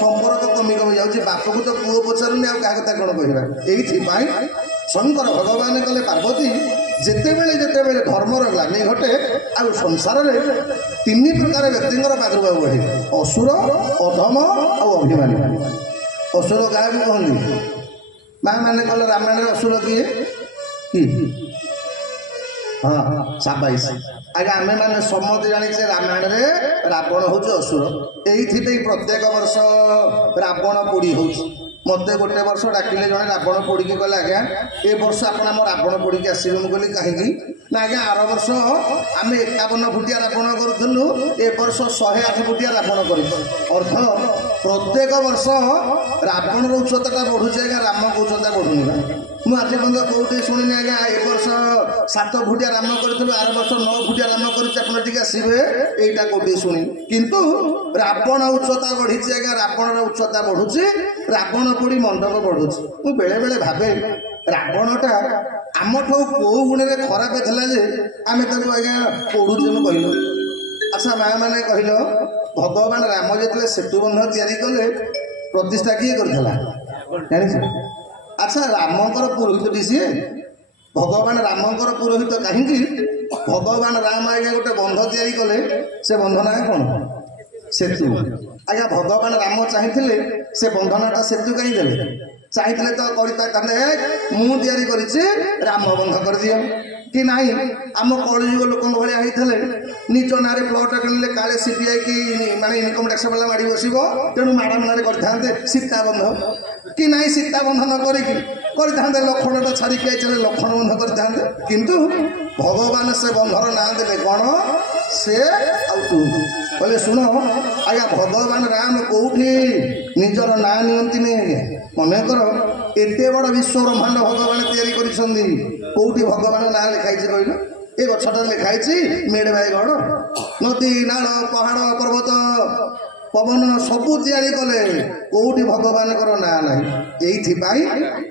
ସମ୍ପର୍କ କମି ଯାଉଛି। ବାପକୁ ତ ପୁଅ ପଚାରୁନି, ଆଉ କାହା କଥା କ'ଣ କହିବା? ଏଇଥିପାଇଁ ଶଙ୍କର ଭଗବାନ କଲେ ପାର୍ବତୀ ଯେତେବେଳେ ଧର୍ମର ଗ୍ଲାନି ଘଟେ ଆଉ ସଂସାରରେ 3 ପ୍ରକାର ବ୍ୟକ୍ତିଙ୍କର ପ୍ରାଦୁର୍ଭାବ ବଢ଼େ: ଅସୁର, ଅଧମ ଆଉ ଅଭିମାନୀ। ଅସୁର କାହାକୁ କହନ୍ତି? ମା ମାନେ କହିଲେ ରାମାୟଣରେ ଅସୁର କିଏ? ହଁ ସାବାଇଶ। ଆଜ୍ଞା ଆମେମାନେ ସମସ୍ତେ ଜାଣିଛେ ରାମାୟଣରେ ରାବଣ ହେଉଛି ଅସୁର। ଏଇଥିପାଇଁ ପ୍ରତ୍ୟେକ ବର୍ଷ ରାବଣ ପୋଡ଼ି ହେଉଛି। ମୋତେ ଗୋଟେ ବର୍ଷ ଡାକିଲେ ଜଣେ ରାବଣ ପୋଡ଼ିକି କହିଲେ ଆଜ୍ଞା ଏ ବର୍ଷ ଆପଣ ଆମ ରାବଣ ପୋଡ଼ିକି ଆସିବେ। ମୁଁ କହିଲି କାହିଁକି? ନା ଆଜ୍ଞା ଆର ବର୍ଷ ଆମେ 51 ଫୁଟିଆ ରାବଣ କରୁଥିଲୁ, ଏ ବର୍ଷ 108 ଫୁଟିଆ ରାବଣ କରିଛୁ। ଅର୍ଥ ପ୍ରତ୍ୟେକ ବର୍ଷ ରାବଣର ଉଚ୍ଚତାଟା ବଢ଼ୁଛି ଆଜ୍ଞା, ରାମଙ୍କ ଉଚ୍ଚତା ବଢ଼ୁନି। ମୁଁ ଆଜି ପର୍ଯ୍ୟନ୍ତ କେଉଁଠି ଶୁଣିନି ଆଜ୍ଞା ଏ ବର୍ଷ 7 ଫୁଟିଆ ରାମ କରିଥିଲୁ, ଆର ବର୍ଷ 9 ଫୁଟିଆ ରାମ କରିଛି, ଆପଣ ଟିକେ ଆସିବେ, ଏଇଟା କେଉଁଠି ଶୁଣି। କିନ୍ତୁ ରାବଣ ଉଚ୍ଚତା ବଢ଼ିଛି ଆଜ୍ଞା, ରାବଣର ଉଚ୍ଚତା ବଢ଼ୁଛି, ରାବଣ ପୋଡ଼ି ମଣ୍ଡପ ବଢ଼ୁଛି। ମୁଁ ବେଳେବେଳେ ଭାବେ ରାବଣଟା ଆମଠୁ କେଉଁ ଗୁଣରେ ଖରାପ ଥିଲା ଯେ ଆମେ ତାକୁ ଆଜ୍ଞା ପୋଡ଼ୁଛୁ? ମୁଁ କହିଲ ଆଚ୍ଛା ମା ମାନେ କହିଲ, ଭଗବାନ ରାମ ଯେତେବେଳେ ସେତୁ ବନ୍ଧ ତିଆରି କଲେ ପ୍ରତିଷ୍ଠା କିଏ କରିଥିଲା ଜାଣିଛ? ଆଚ୍ଛା ରାମଙ୍କର ପୁରୋହିତଟି ସିଏ? ଭଗବାନ ରାମଙ୍କର ପୁରୋହିତ କାହିଁକି? ଭଗବାନ ରାମ ଆଜ୍ଞା ଗୋଟେ ବନ୍ଧ ତିଆରି କଲେ, ସେ ବନ୍ଧ ନାଁ କ'ଣ? ସେତୁ। ଆଜ୍ଞା ଭଗବାନ ରାମ ଚାହିଁଥିଲେ ସେ ବନ୍ଧ ନାଁଟା ସେତୁ କାହିଁ ଦେଲେ? ଚାହିଁଥିଲେ ତ କରିଥାନ୍ତେ ମୁଁ ତିଆରି କରିଛି ରାମ ବନ୍ଧ କରିଦିଅ, କି ନାହିଁ ଆମ କଳିଯୁଗ ଲୋକଙ୍କ ଭଳିଆ ହେଇଥିଲେ ନିଜ ନାଁରେ ପ୍ଲଟ କିଣିଲେ କାଳେ ସିବିଆଇ କି ମାନେ ଇନକମ୍ ଟ୍ୟାକ୍ସ ବାଲା ମାଡ଼ି ବସିବ, ତେଣୁ ମ୍ୟାଡ଼ାମ ନାଁରେ କରିଥାନ୍ତେ ସୀତା ବନ୍ଧ, କି ନାହିଁ ସୀତା ବନ୍ଧ ନ କରିକି କରିଥାନ୍ତେ ଲକ୍ଷ୍ମଣଟା ଛାଡ଼ିକି ଆଇଥିଲେ ଲକ୍ଷ୍ମଣ ବନ୍ଧ କରିଥାନ୍ତେ। କିନ୍ତୁ ଭଗବାନ ସେ ବନ୍ଧର ନାଁ ଦେଲେ କ'ଣ? ସେ ଆଉ ତୁ। କହିଲେ ଶୁଣ ଆଜ୍ଞା ଭଗବାନ ରାମ କୋଉଠି ନିଜର ନାଁ ନିଅନ୍ତିନି ଆଜ୍ଞା। ମନେକର ଏତେ ବଡ଼ ବିଶ୍ୱ ବ୍ରହ୍ମାଣ୍ଡ ଭଗବାନ ତିଆରି କରିଛନ୍ତି, କୋଉଠି ଭଗବାନ ନାଁ ଲେଖାଇଛି କହିଲ? ଏ ଗଛଟାରେ ଲେଖାଇଛି ମେଡ଼ବାଇଗଡ଼। ନଦୀ ନାଳ ପାହାଡ଼ ପର୍ବତ ପବନ ସବୁ ତିଆରି କଲେ, କୋଉଠି ଭଗବାନଙ୍କର ନାଁ ନାହିଁ। ଏଇଥିପାଇଁ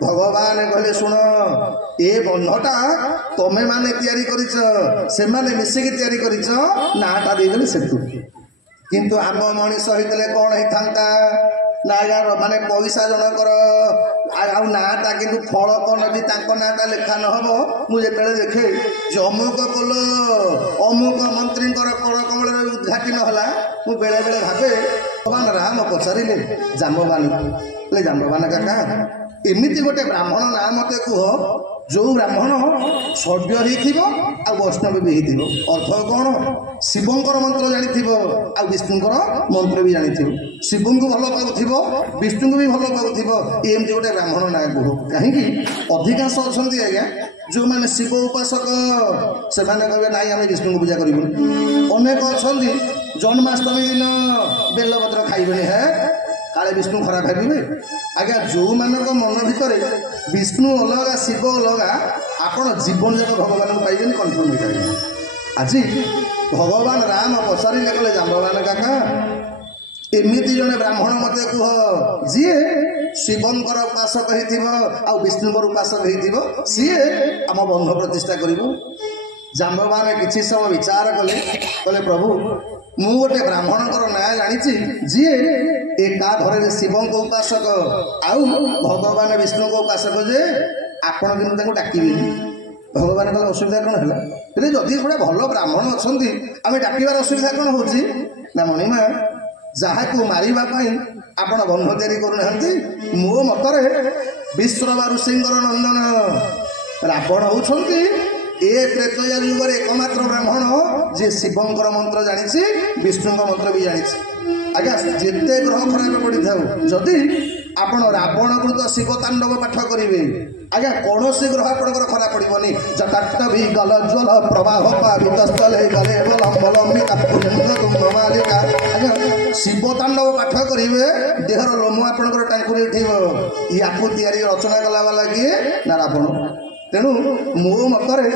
ଭଗବାନ କହିଲେ ଶୁଣ ଏ ବନ୍ଧଟା ତମେ ମାନେ ତିଆରି କରିଛ, ସେମାନେ ମିଶିକି ତିଆରି କରିଛ, ନାଁଟା ଦେଇଦେଲେ ସେତୁ। କିନ୍ତୁ ଆମ ମଣିଷ ହେଇଥିଲେ କ'ଣ ହେଇଥାନ୍ତା ନା ଆଜ୍ଞା ମାନେ ପଇସା ଜଣଙ୍କର ଆଉ ନାଁଟା କିନ୍ତୁ ଫଳ କ'ଣ ବି ତାଙ୍କ ନାଁଟା ଲେଖା ନହେବ। ମୁଁ ଯେତେବେଳେ ଦେଖେ ଯେ ଅମୁକ ପୋଲ ଅମୁକ ମନ୍ତ୍ରୀଙ୍କର କଳ କମଳରେ ଉଦ୍ଘାଟନ ହେଲା, ମୁଁ ବେଳେବେଳେ ଭାବେ ଭଗବାନ ରାମ ପଚାରିଲେ ଜାମ୍ବବାନ, ହେଲେ ଜାମ୍ବବାନ କାକା ଏମିତି ଗୋଟେ ବ୍ରାହ୍ମଣ ନାଁ ମୋତେ କୁହ ଯେଉଁ ବ୍ରାହ୍ମଣ ସଭ୍ୟ ହେଇଥିବ ଆଉ ବୈଷ୍ଣବ ବି ହେଇଥିବ। ଅର୍ଥ କ'ଣ? ଶିବଙ୍କର ମନ୍ତ୍ର ଜାଣିଥିବ ଆଉ ବିଷ୍ଣୁଙ୍କର ମନ୍ତ୍ର ବି ଜାଣିଥିବ, ଶିବଙ୍କୁ ଭଲ ପାଉଥିବ ବିଷ୍ଣୁଙ୍କୁ ବି ଭଲ ପାଉଥିବ, ଏମିତି ଗୋଟେ ବ୍ରାହ୍ମଣ ନାଁ କୁହ। କାହିଁକି ଅଧିକାଂଶ ଅଛନ୍ତି ଆଜ୍ଞା ଯେଉଁମାନେ ଶିବ ଉପାସକ, ସେମାନେ କହିବେ ନାଇଁ ଆମେ ବିଷ୍ଣୁଙ୍କୁ ପୂଜା କରିବୁନି। ଅନେକ ଅଛନ୍ତି ଜନ୍ମାଷ୍ଟମୀ ଦିନ ବେଲପତ୍ର ଖାଇବେନି, ହେ କାଳେ ବିଷ୍ଣୁ ଖରାପ ଭାବିବେ। ଆଜ୍ଞା ଯେଉଁମାନଙ୍କ ମନ ଭିତରେ ବିଷ୍ଣୁ ଅଲଗା ଶିବ ଅଲଗା, ଆପଣ ଜୀବନ ଯାକ ଭଗବାନଙ୍କୁ ପାଇବେନି, କନଫର୍ମ ହେଇପାରିବେ। ଆଜି ଭଗବାନ ରାମ ପଚାରିଲେ କହିଲେ ଜାମ୍ବବାନ କାକା ଏମିତି ଜଣେ ବ୍ରାହ୍ମଣ ମୋତେ କୁହ ଯିଏ ଶିବଙ୍କର ଉପାସକ ହେଇଥିବ ଆଉ ବିଷ୍ଣୁଙ୍କର ଉପାସକ ହେଇଥିବ, ସିଏ ଆମ ବନ୍ଧ ପ୍ରତିଷ୍ଠା କରିବ। ଜାମ୍ବବାନ କିଛି ସମୟ ବିଚାର କଲେ, କହିଲେ ପ୍ରଭୁ ମୁଁ ଗୋଟେ ବ୍ରାହ୍ମଣଙ୍କର ନାଁ ଜାଣିଛି ଯିଏ ଏକା ଘରରେ ଶିବଙ୍କ ଉପାସକ ଆଉ ଭଗବାନ ବିଷ୍ଣୁଙ୍କ ଉପାସକ, ଯେ ଆପଣ କିନ୍ତୁ ତାଙ୍କୁ ଡାକିବେନି। ଭଗବାନ କହିଲେ ଅସୁବିଧା କ'ଣ ହେଲା? ହେଲେ ଯଦି ଗୋଟେ ଭଲ ବ୍ରାହ୍ମଣ ଅଛନ୍ତି ଆମେ ଡାକିବାର ଅସୁବିଧା କ'ଣ ହେଉଛି? ନା ମଣିମା ଯାହାକୁ ମାରିବା ପାଇଁ ଆପଣ ବନ୍ଧ ତିଆରି କରୁନାହାନ୍ତି, ମୋ ମତରେ ବିଶ୍ରବା ଋଷିଙ୍କର ନନ୍ଦନ ରାବଣ ହେଉଛନ୍ତି ଏ ତ୍ରେତୟା ଯୁଗରେ ଏକମାତ୍ର ବ୍ରାହ୍ମଣ ଯିଏ ଶିବଙ୍କର ମନ୍ତ୍ର ଜାଣିଛି ବିଷ୍ଣୁଙ୍କ ମନ୍ତ୍ର ବି ଜାଣିଛି। ଆଜ୍ଞା ଯେତେ ଗ୍ରହ ଖରାପ ପଡ଼ିଥାଉ ଯଦି ଆପଣ ରାବଣକୃତ ଶିବ ତାଣ୍ଡବ ପାଠ କରିବେ ଆଜ୍ଞା କୌଣସି ଗ୍ରହ ଆପଣଙ୍କର ଖରାପ ପଡ଼ିବନି। ଜଟାଟବି ଗଲ ଜ୍ୱଲ ପ୍ରବାହ ପାବିତସ୍ଥଳେ ଗଲେ ବଲମ୍ବଲମ୍ବିକା ମାଲିକା। ଆଜ୍ଞା ଶିବ ତାଣ୍ଡବ ପାଠ କରିବେ ଦେହର ଲୋମ ଆପଣଙ୍କର ଟାଙ୍କୁରି ଉଠିବ। ୟାକୁ ତିଆରି ରଚନା କଲା ବାଲା କିଏ? ନା ରାବଣ। ତେଣୁ ମୋ ମତରେ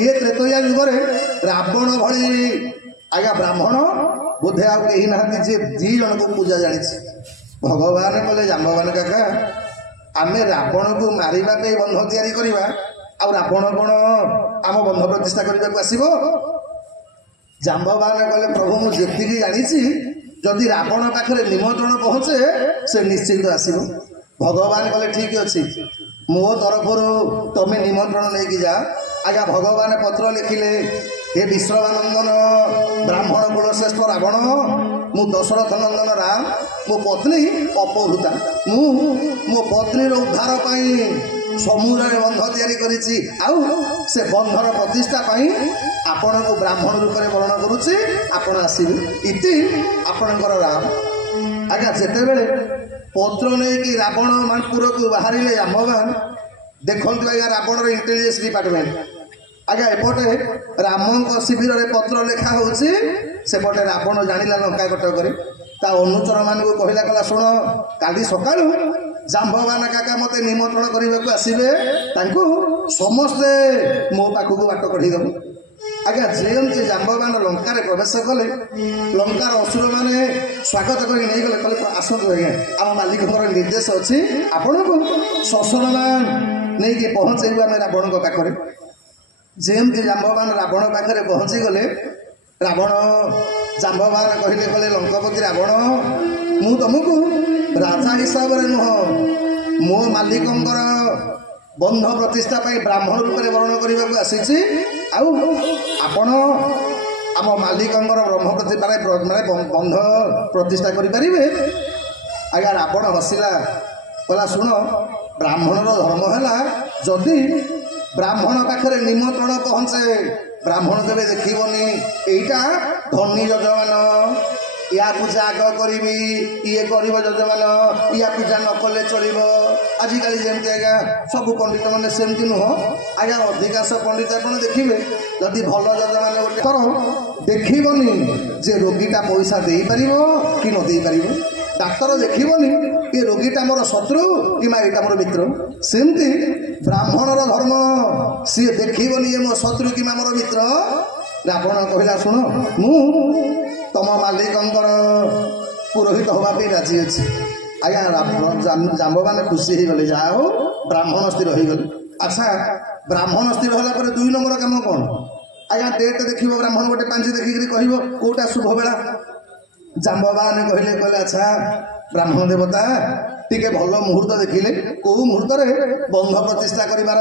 ଇଏ ତ୍ରେତୟା ଯୁଗରେ ରାବଣ ଭଳି ଆଜ୍ଞା ବ୍ରାହ୍ମଣ ବୋଧେ ଆଉ କେହି ନାହାନ୍ତି ଯିଏ ଦି ଜଣଙ୍କୁ ପୂଜା ଜାଣିଛି। ଭଗବାନ କଲେ ଜାମ୍ବବାନ କାକା ଆମେ ରାବଣକୁ ମାରିବା ପାଇଁ ବନ୍ଧ ତିଆରି କରିବା, ଆଉ ରାବଣ କ'ଣ ଆମ ବନ୍ଧ ପ୍ରତିଷ୍ଠା କରିବାକୁ ଆସିବ? ଜାମ୍ବବାନ କହିଲେ ପ୍ରଭୁ ମୁଁ ଯେତିକି ଜାଣିଛି ଯଦି ରାବଣ ପାଖରେ ନିମନ୍ତ୍ରଣ ପହଞ୍ଚେ ସେ ନିଶ୍ଚିନ୍ତ ଆସିବ। ଭଗବାନ କହିଲେ ଠିକ ଅଛି, ମୋ ତରଫରୁ ତମେ ନିମନ୍ତ୍ରଣ ନେଇକି ଯା। ଆଜ୍ଞା ଭଗବାନ ପତ୍ର ଲେଖିଲେ, ହେ ବିଶ୍ରବାନନ୍ଦନ ବ୍ରାହ୍ମଣ କୁଳଶ୍ରେଷ୍ଠ ରାବଣ, ମୁଁ ଦଶରଥ ନନ୍ଦନ ରାମ, ମୋ ପତ୍ନୀ ଅପହୃତା, ମୁଁ ମୋ ପତ୍ନୀର ଉଦ୍ଧାର ପାଇଁ ସମୁଦ୍ରରେ ବନ୍ଧ ତିଆରି କରିଛି, ଆଉ ସେ ବନ୍ଧର ପ୍ରତିଷ୍ଠା ପାଇଁ ଆପଣଙ୍କୁ ବ୍ରାହ୍ମଣ ରୂପରେ ବରଣ କରୁଛି, ଆପଣ ଆସିବେ। ଇତି ଆପଣଙ୍କର ରାମ। ଆଜ୍ଞା ଯେତେବେଳେ ପତ୍ର ନେଇକି ରାବଣ ପୁରକୁ ବାହାରିଲେ ଜାମ୍ବବାନ, ଦେଖନ୍ତୁ ଆଜ୍ଞା ରାବଣର ଇଣ୍ଟେଲିଜେନ୍ସ ଡିପାର୍ଟମେଣ୍ଟ। ଆଜ୍ଞା ଏପଟେ ରାମଙ୍କ ଶିବିରରେ ପତ୍ର ଲେଖା ହେଉଛି, ସେପଟେ ରାବଣ ଜାଣିଲା ଲଙ୍କା କଟକରେ ତା ଅନୁଚର ମାନଙ୍କୁ କହିଲା, କହିଲା ଶୁଣ କାଲି ସକାଳୁ ଜାମ୍ବବାନ କାକା ମୋତେ ନିମନ୍ତ୍ରଣ କରିବାକୁ ଆସିବେ, ତାଙ୍କୁ ସମସ୍ତେ ମୋ ପାଖକୁ ବାଟ କଢ଼େଇଦେବ। ଆଜ୍ଞା ଯେମିତି ଜାମ୍ବବାନ ଲଙ୍କାରେ ପ୍ରବେଶ କଲେ, ଲଙ୍କାର ଅସୁରମାନେ ସ୍ୱାଗତ କରି ନେଇଗଲେ, କହିଲେ ଆସନ୍ତୁ ଆଜ୍ଞା ଆମ ମାଲିକଙ୍କର ନିର୍ଦ୍ଦେଶ ଅଛି ଆପଣଙ୍କୁ ସସମ୍ମାନ ନେଇକି ପହଞ୍ଚେଇବୁ ଆମେ ରାବଣଙ୍କ ପାଖରେ। ଯେମିତି ଜାମ୍ବବାନ ରାବଣ ପାଖରେ ପହଞ୍ଚିଗଲେ, ରାବଣ ଜାମ୍ବବାନ କହିଲେ, କହିଲେ ଲଙ୍କପତି ରାବଣ, ମୁଁ ତମକୁ ରାଜା ହିସାବରେ ନୁହଁ, ମୋ ମାଲିକଙ୍କର ବନ୍ଧ ପ୍ରତିଷ୍ଠା ପାଇଁ ବ୍ରାହ୍ମଣ ରୂପରେ ବରଣ କରିବାକୁ ଆସିଛି, ଆଉ ଆପଣ ଆମ ମାଲିକଙ୍କର ବ୍ରହ୍ମ ମାନେ ବନ୍ଧ ପ୍ରତିଷ୍ଠା କରିପାରିବେ? ଆଜ୍ଞା ରାବଣ ହସିଲା, କହିଲା ଶୁଣ ବ୍ରାହ୍ମଣର ଧର୍ମ ହେଲା ଯଦି ବ୍ରାହ୍ମଣ ପାଖରେ ନିମନ୍ତ୍ରଣ ପହଞ୍ଚେ ବ୍ରାହ୍ମଣ କେବେ ଦେଖିବନି ଏଇଟା ଧନୀ ଯଜମାନ, ୟା ପୂଜା ଆଗ କରିବି, ଇଏ କରିବ ଯଜମାନ, ୟା ପୂଜା ନ କଲେ ଚଳିବ। ଆଜିକାଲି ଯେମିତି ଆଜ୍ଞା ସବୁ ପଣ୍ଡିତ ମାନେ ସେମିତି ନୁହଁ ଆଜ୍ଞା, ଅଧିକାଂଶ ପଣ୍ଡିତ ଆପଣ ଦେଖିବେ ଯଦି ଭଲ ଯଜମାନ ଗୋଟେ କର ଦେଖିବନି ଯେ ରୋଗୀଟା ପଇସା ଦେଇପାରିବ କି ନ ଦେଇପାରିବ। ଡାକ୍ତର ଦେଖିବନି ଏ ରୋଗୀଟା ମୋର ଶତ୍ରୁ କିମ୍ବା ଏଇଟା ମୋର ମିତ୍ର। ସେମିତି ବ୍ରାହ୍ମଣର ଧର୍ମ, ସିଏ ଦେଖିବନି ଏ ମୋ ଶତ୍ରୁ କିମ୍ବା ମୋର ମିତ୍ର। ରାବଣ କହିଲା ଶୁଣ ମୁଁ ତମ ମାଲିକଙ୍କର ପୁରୋହିତ ହେବା ପାଇଁ ରାଜି ଅଛି। ଆଜ୍ଞା ଜାମ୍ବବାନ ଖୁସି ହେଇଗଲେ, ଯାହା ହଉ ବ୍ରାହ୍ମଣ ସ୍ଥିର ହେଇଗଲେ। ଆଚ୍ଛା ବ୍ରାହ୍ମଣ ସ୍ଥିର ହେଲା ପରେ 2 ନମ୍ବର କାମ କ'ଣ? ଆଜ୍ଞା ଡେଟ୍ ଦେଖିବ, ବ୍ରାହ୍ମଣ ଗୋଟେ ପାଞ୍ଜି ଦେଖିକିରି କହିବ କୋଉଟା ଶୁଭ ବେଳା। ଜାମ୍ବବାନ କହିଲେ, କହିଲେ ଆଚ୍ଛା ବ୍ରାହ୍ମଣ ଦେବତା ଟିକେ ଭଲ ମୁହୂର୍ତ୍ତ ଦେଖିଲେ, କୋଉ ମୁହୂର୍ତ୍ତରେ ବନ୍ଧ ପ୍ରତିଷ୍ଠା କରିବାର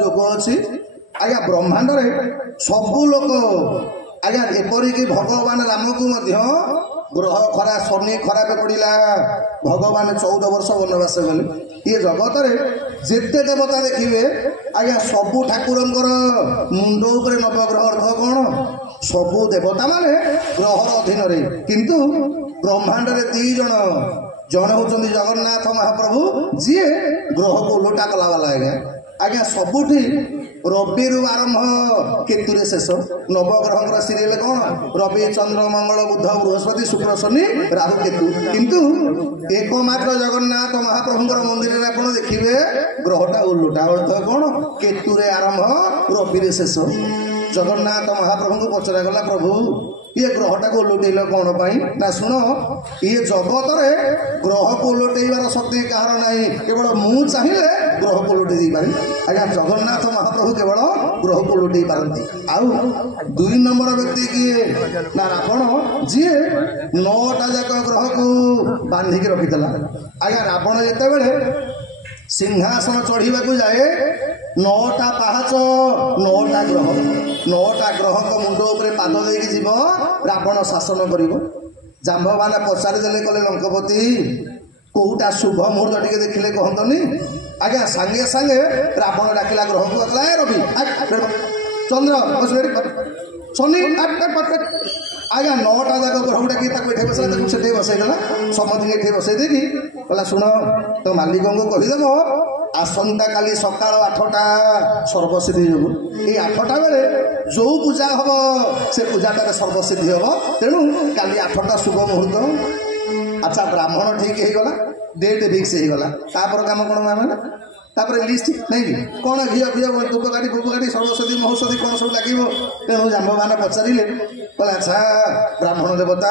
ଯୋଗ ଅଛି? ଆଜ୍ଞା ବ୍ରହ୍ମାଣ୍ଡରେ ସବୁ ଲୋକ ଆଜ୍ଞା ଏପରିକି ଭଗବାନ ରାମକୁ ମଧ୍ୟ ଗ୍ରହ ଖରା ଶନି ଖରାପ ପଡ଼ିଲା, ଭଗବାନ 14 ବର୍ଷ ବନବାସ ଗଲେ। ଏ ଜଗତରେ ଯେତେ ଦେବତା ଦେଖିବେ ଆଜ୍ଞା ସବୁ ଠାକୁରଙ୍କର ମୁଣ୍ଡ ଉପରେ ନବଗ୍ରହ। ଅର୍ଥ କ'ଣ? ସବୁ ଦେବତା ମାନେ ଗ୍ରହର ଅଧୀନରେ, କିନ୍ତୁ ବ୍ରହ୍ମାଣ୍ଡରେ 2 ଜଣ, ଜଣେ ହେଉଛନ୍ତି ଜଗନ୍ନାଥ ମହାପ୍ରଭୁ ଯିଏ ଗ୍ରହକୁ ଓଲଟା କଲାବାଲା। ଆଜ୍ଞା ସବୁଠି ରବିରୁ ଆରମ୍ଭ କେତୁରେ ଶେଷ। ନବଗ୍ରହଙ୍କର ସିରିଏଲ କ'ଣ? ରବି ଚନ୍ଦ୍ର ମଙ୍ଗଳ ବୁଧ ବୃହସ୍ପତି ଶୁକ୍ର ଶନି ରାହୁ କେତୁ, କିନ୍ତୁ ଏକମାତ୍ର ଜଗନ୍ନାଥ ମହାପ୍ରଭୁଙ୍କର ମନ୍ଦିରରେ ଆପଣ ଦେଖିବେ ଗ୍ରହଟା ଓଲଟା। ଅର୍ଥ କ'ଣ? କେତୁରେ ଆରମ୍ଭ ରବିରେ ଶେଷ। ଜଗନ୍ନାଥ ମହାପ୍ରଭୁଙ୍କୁ ପଚରାଗଲା, ପ୍ରଭୁ ଇଏ ଗ୍ରହଟାକୁ ଓଲଟେଇଲ କ'ଣ ପାଇଁ? ନା ଶୁଣ ଇଏ ଜଗତରେ ଗ୍ରହକୁ ଓଲଟେଇବାର ଶକ୍ତି କାହାର ନାହିଁ, କେବଳ ମୁଁ ଚାହିଁଲେ ଗ୍ରହକୁ ଓଲଟେଇ ଦେଇପାରେ। ଆଜ୍ଞା ଜଗନ୍ନାଥ ମହାପ୍ରଭୁ କେବଳ ଗ୍ରହକୁ ଓଲଟେଇ ପାରନ୍ତି। ଆଉ 2 ନମ୍ବର ବ୍ୟକ୍ତି କିଏ? ନା ରାବଣ, ଯିଏ 9ଟା ଯାକ ଗ୍ରହକୁ ବାନ୍ଧିକି ରଖିଥିଲା। ଆଜ୍ଞା ରାବଣ ଯେତେବେଳେ ସିଂହାସନ ଚଢ଼ିବାକୁ ଯାଏ 9ଟା ପାହାଚ, 9ଟା ଗ୍ରହ, 9ଟା ଗ୍ରହଙ୍କ ମୁଣ୍ଡ ଉପରେ ପାଦ ଦେଇକି ଯିବ, ରାବଣ ଶାସନ କରିବ। ଜାମ୍ବବାନ ପଚାରିଦେଲେ, କହିଲେ ଲଙ୍କପତି କୋଉଟା ଶୁଭ ମୁହୂର୍ତ୍ତ ଟିକେ ଦେଖିଲେ କହନ୍ତନି? ଆଜ୍ଞା ସାଙ୍ଗେ ସାଙ୍ଗେ ରାବଣ ଡାକିଲା ଗ୍ରହକୁ, ରବି ଚନ୍ଦ୍ର ଶନି, ଆଜ୍ଞା 9ଟା ଯାକ ଗ୍ରହକୁ ଡାକି ତାକୁ ଏଠି ବସେଇଲା, ତାକୁ ସେଠି ବସେଇଦେଲା, ସମସ୍ତଙ୍କୁ ଏଠି ବସେଇ ଦେଇକି କହିଲା ଶୁଣ ତ ମାଲିକଙ୍କୁ କହିଦେବ ଆସନ୍ତାକାଲି ସକାଳ 8ଟା ସର୍ବସିଦ୍ଧି ଯୋଗ, ଏଇ 8ଟା ବେଳେ ଯୋଉ ପୂଜା ହବ ସେ ପୂଜାଟାରେ ସର୍ବସିଦ୍ଧି ହବ, ତେଣୁ କାଲି 8ଟା ଶୁଭ ମୁହୂର୍ତ୍ତ। ଆଚ୍ଛା ବ୍ରାହ୍ମଣ ଠିକ ହେଇଗଲା, ଡେଟ୍ ଫିକ୍ସ ହେଇଗଲା। ତାପରେ କାମ କ'ଣ? ତାପରେ ଲିଷ୍ଟ ନାଇଁ କି କ'ଣ ଘିଅ ଧୂପକାଠି ଫୁପକାଠି ସରସ୍ୱତୀ ମହୋଷଧୀ କ'ଣ ସବୁ ଲାଗିବ। ତେଣୁ ଜାମ୍ବବାନ ପଚାରିଲେ କହିଲେ ଆଚ୍ଛା ବ୍ରାହ୍ମଣ ଦେବତା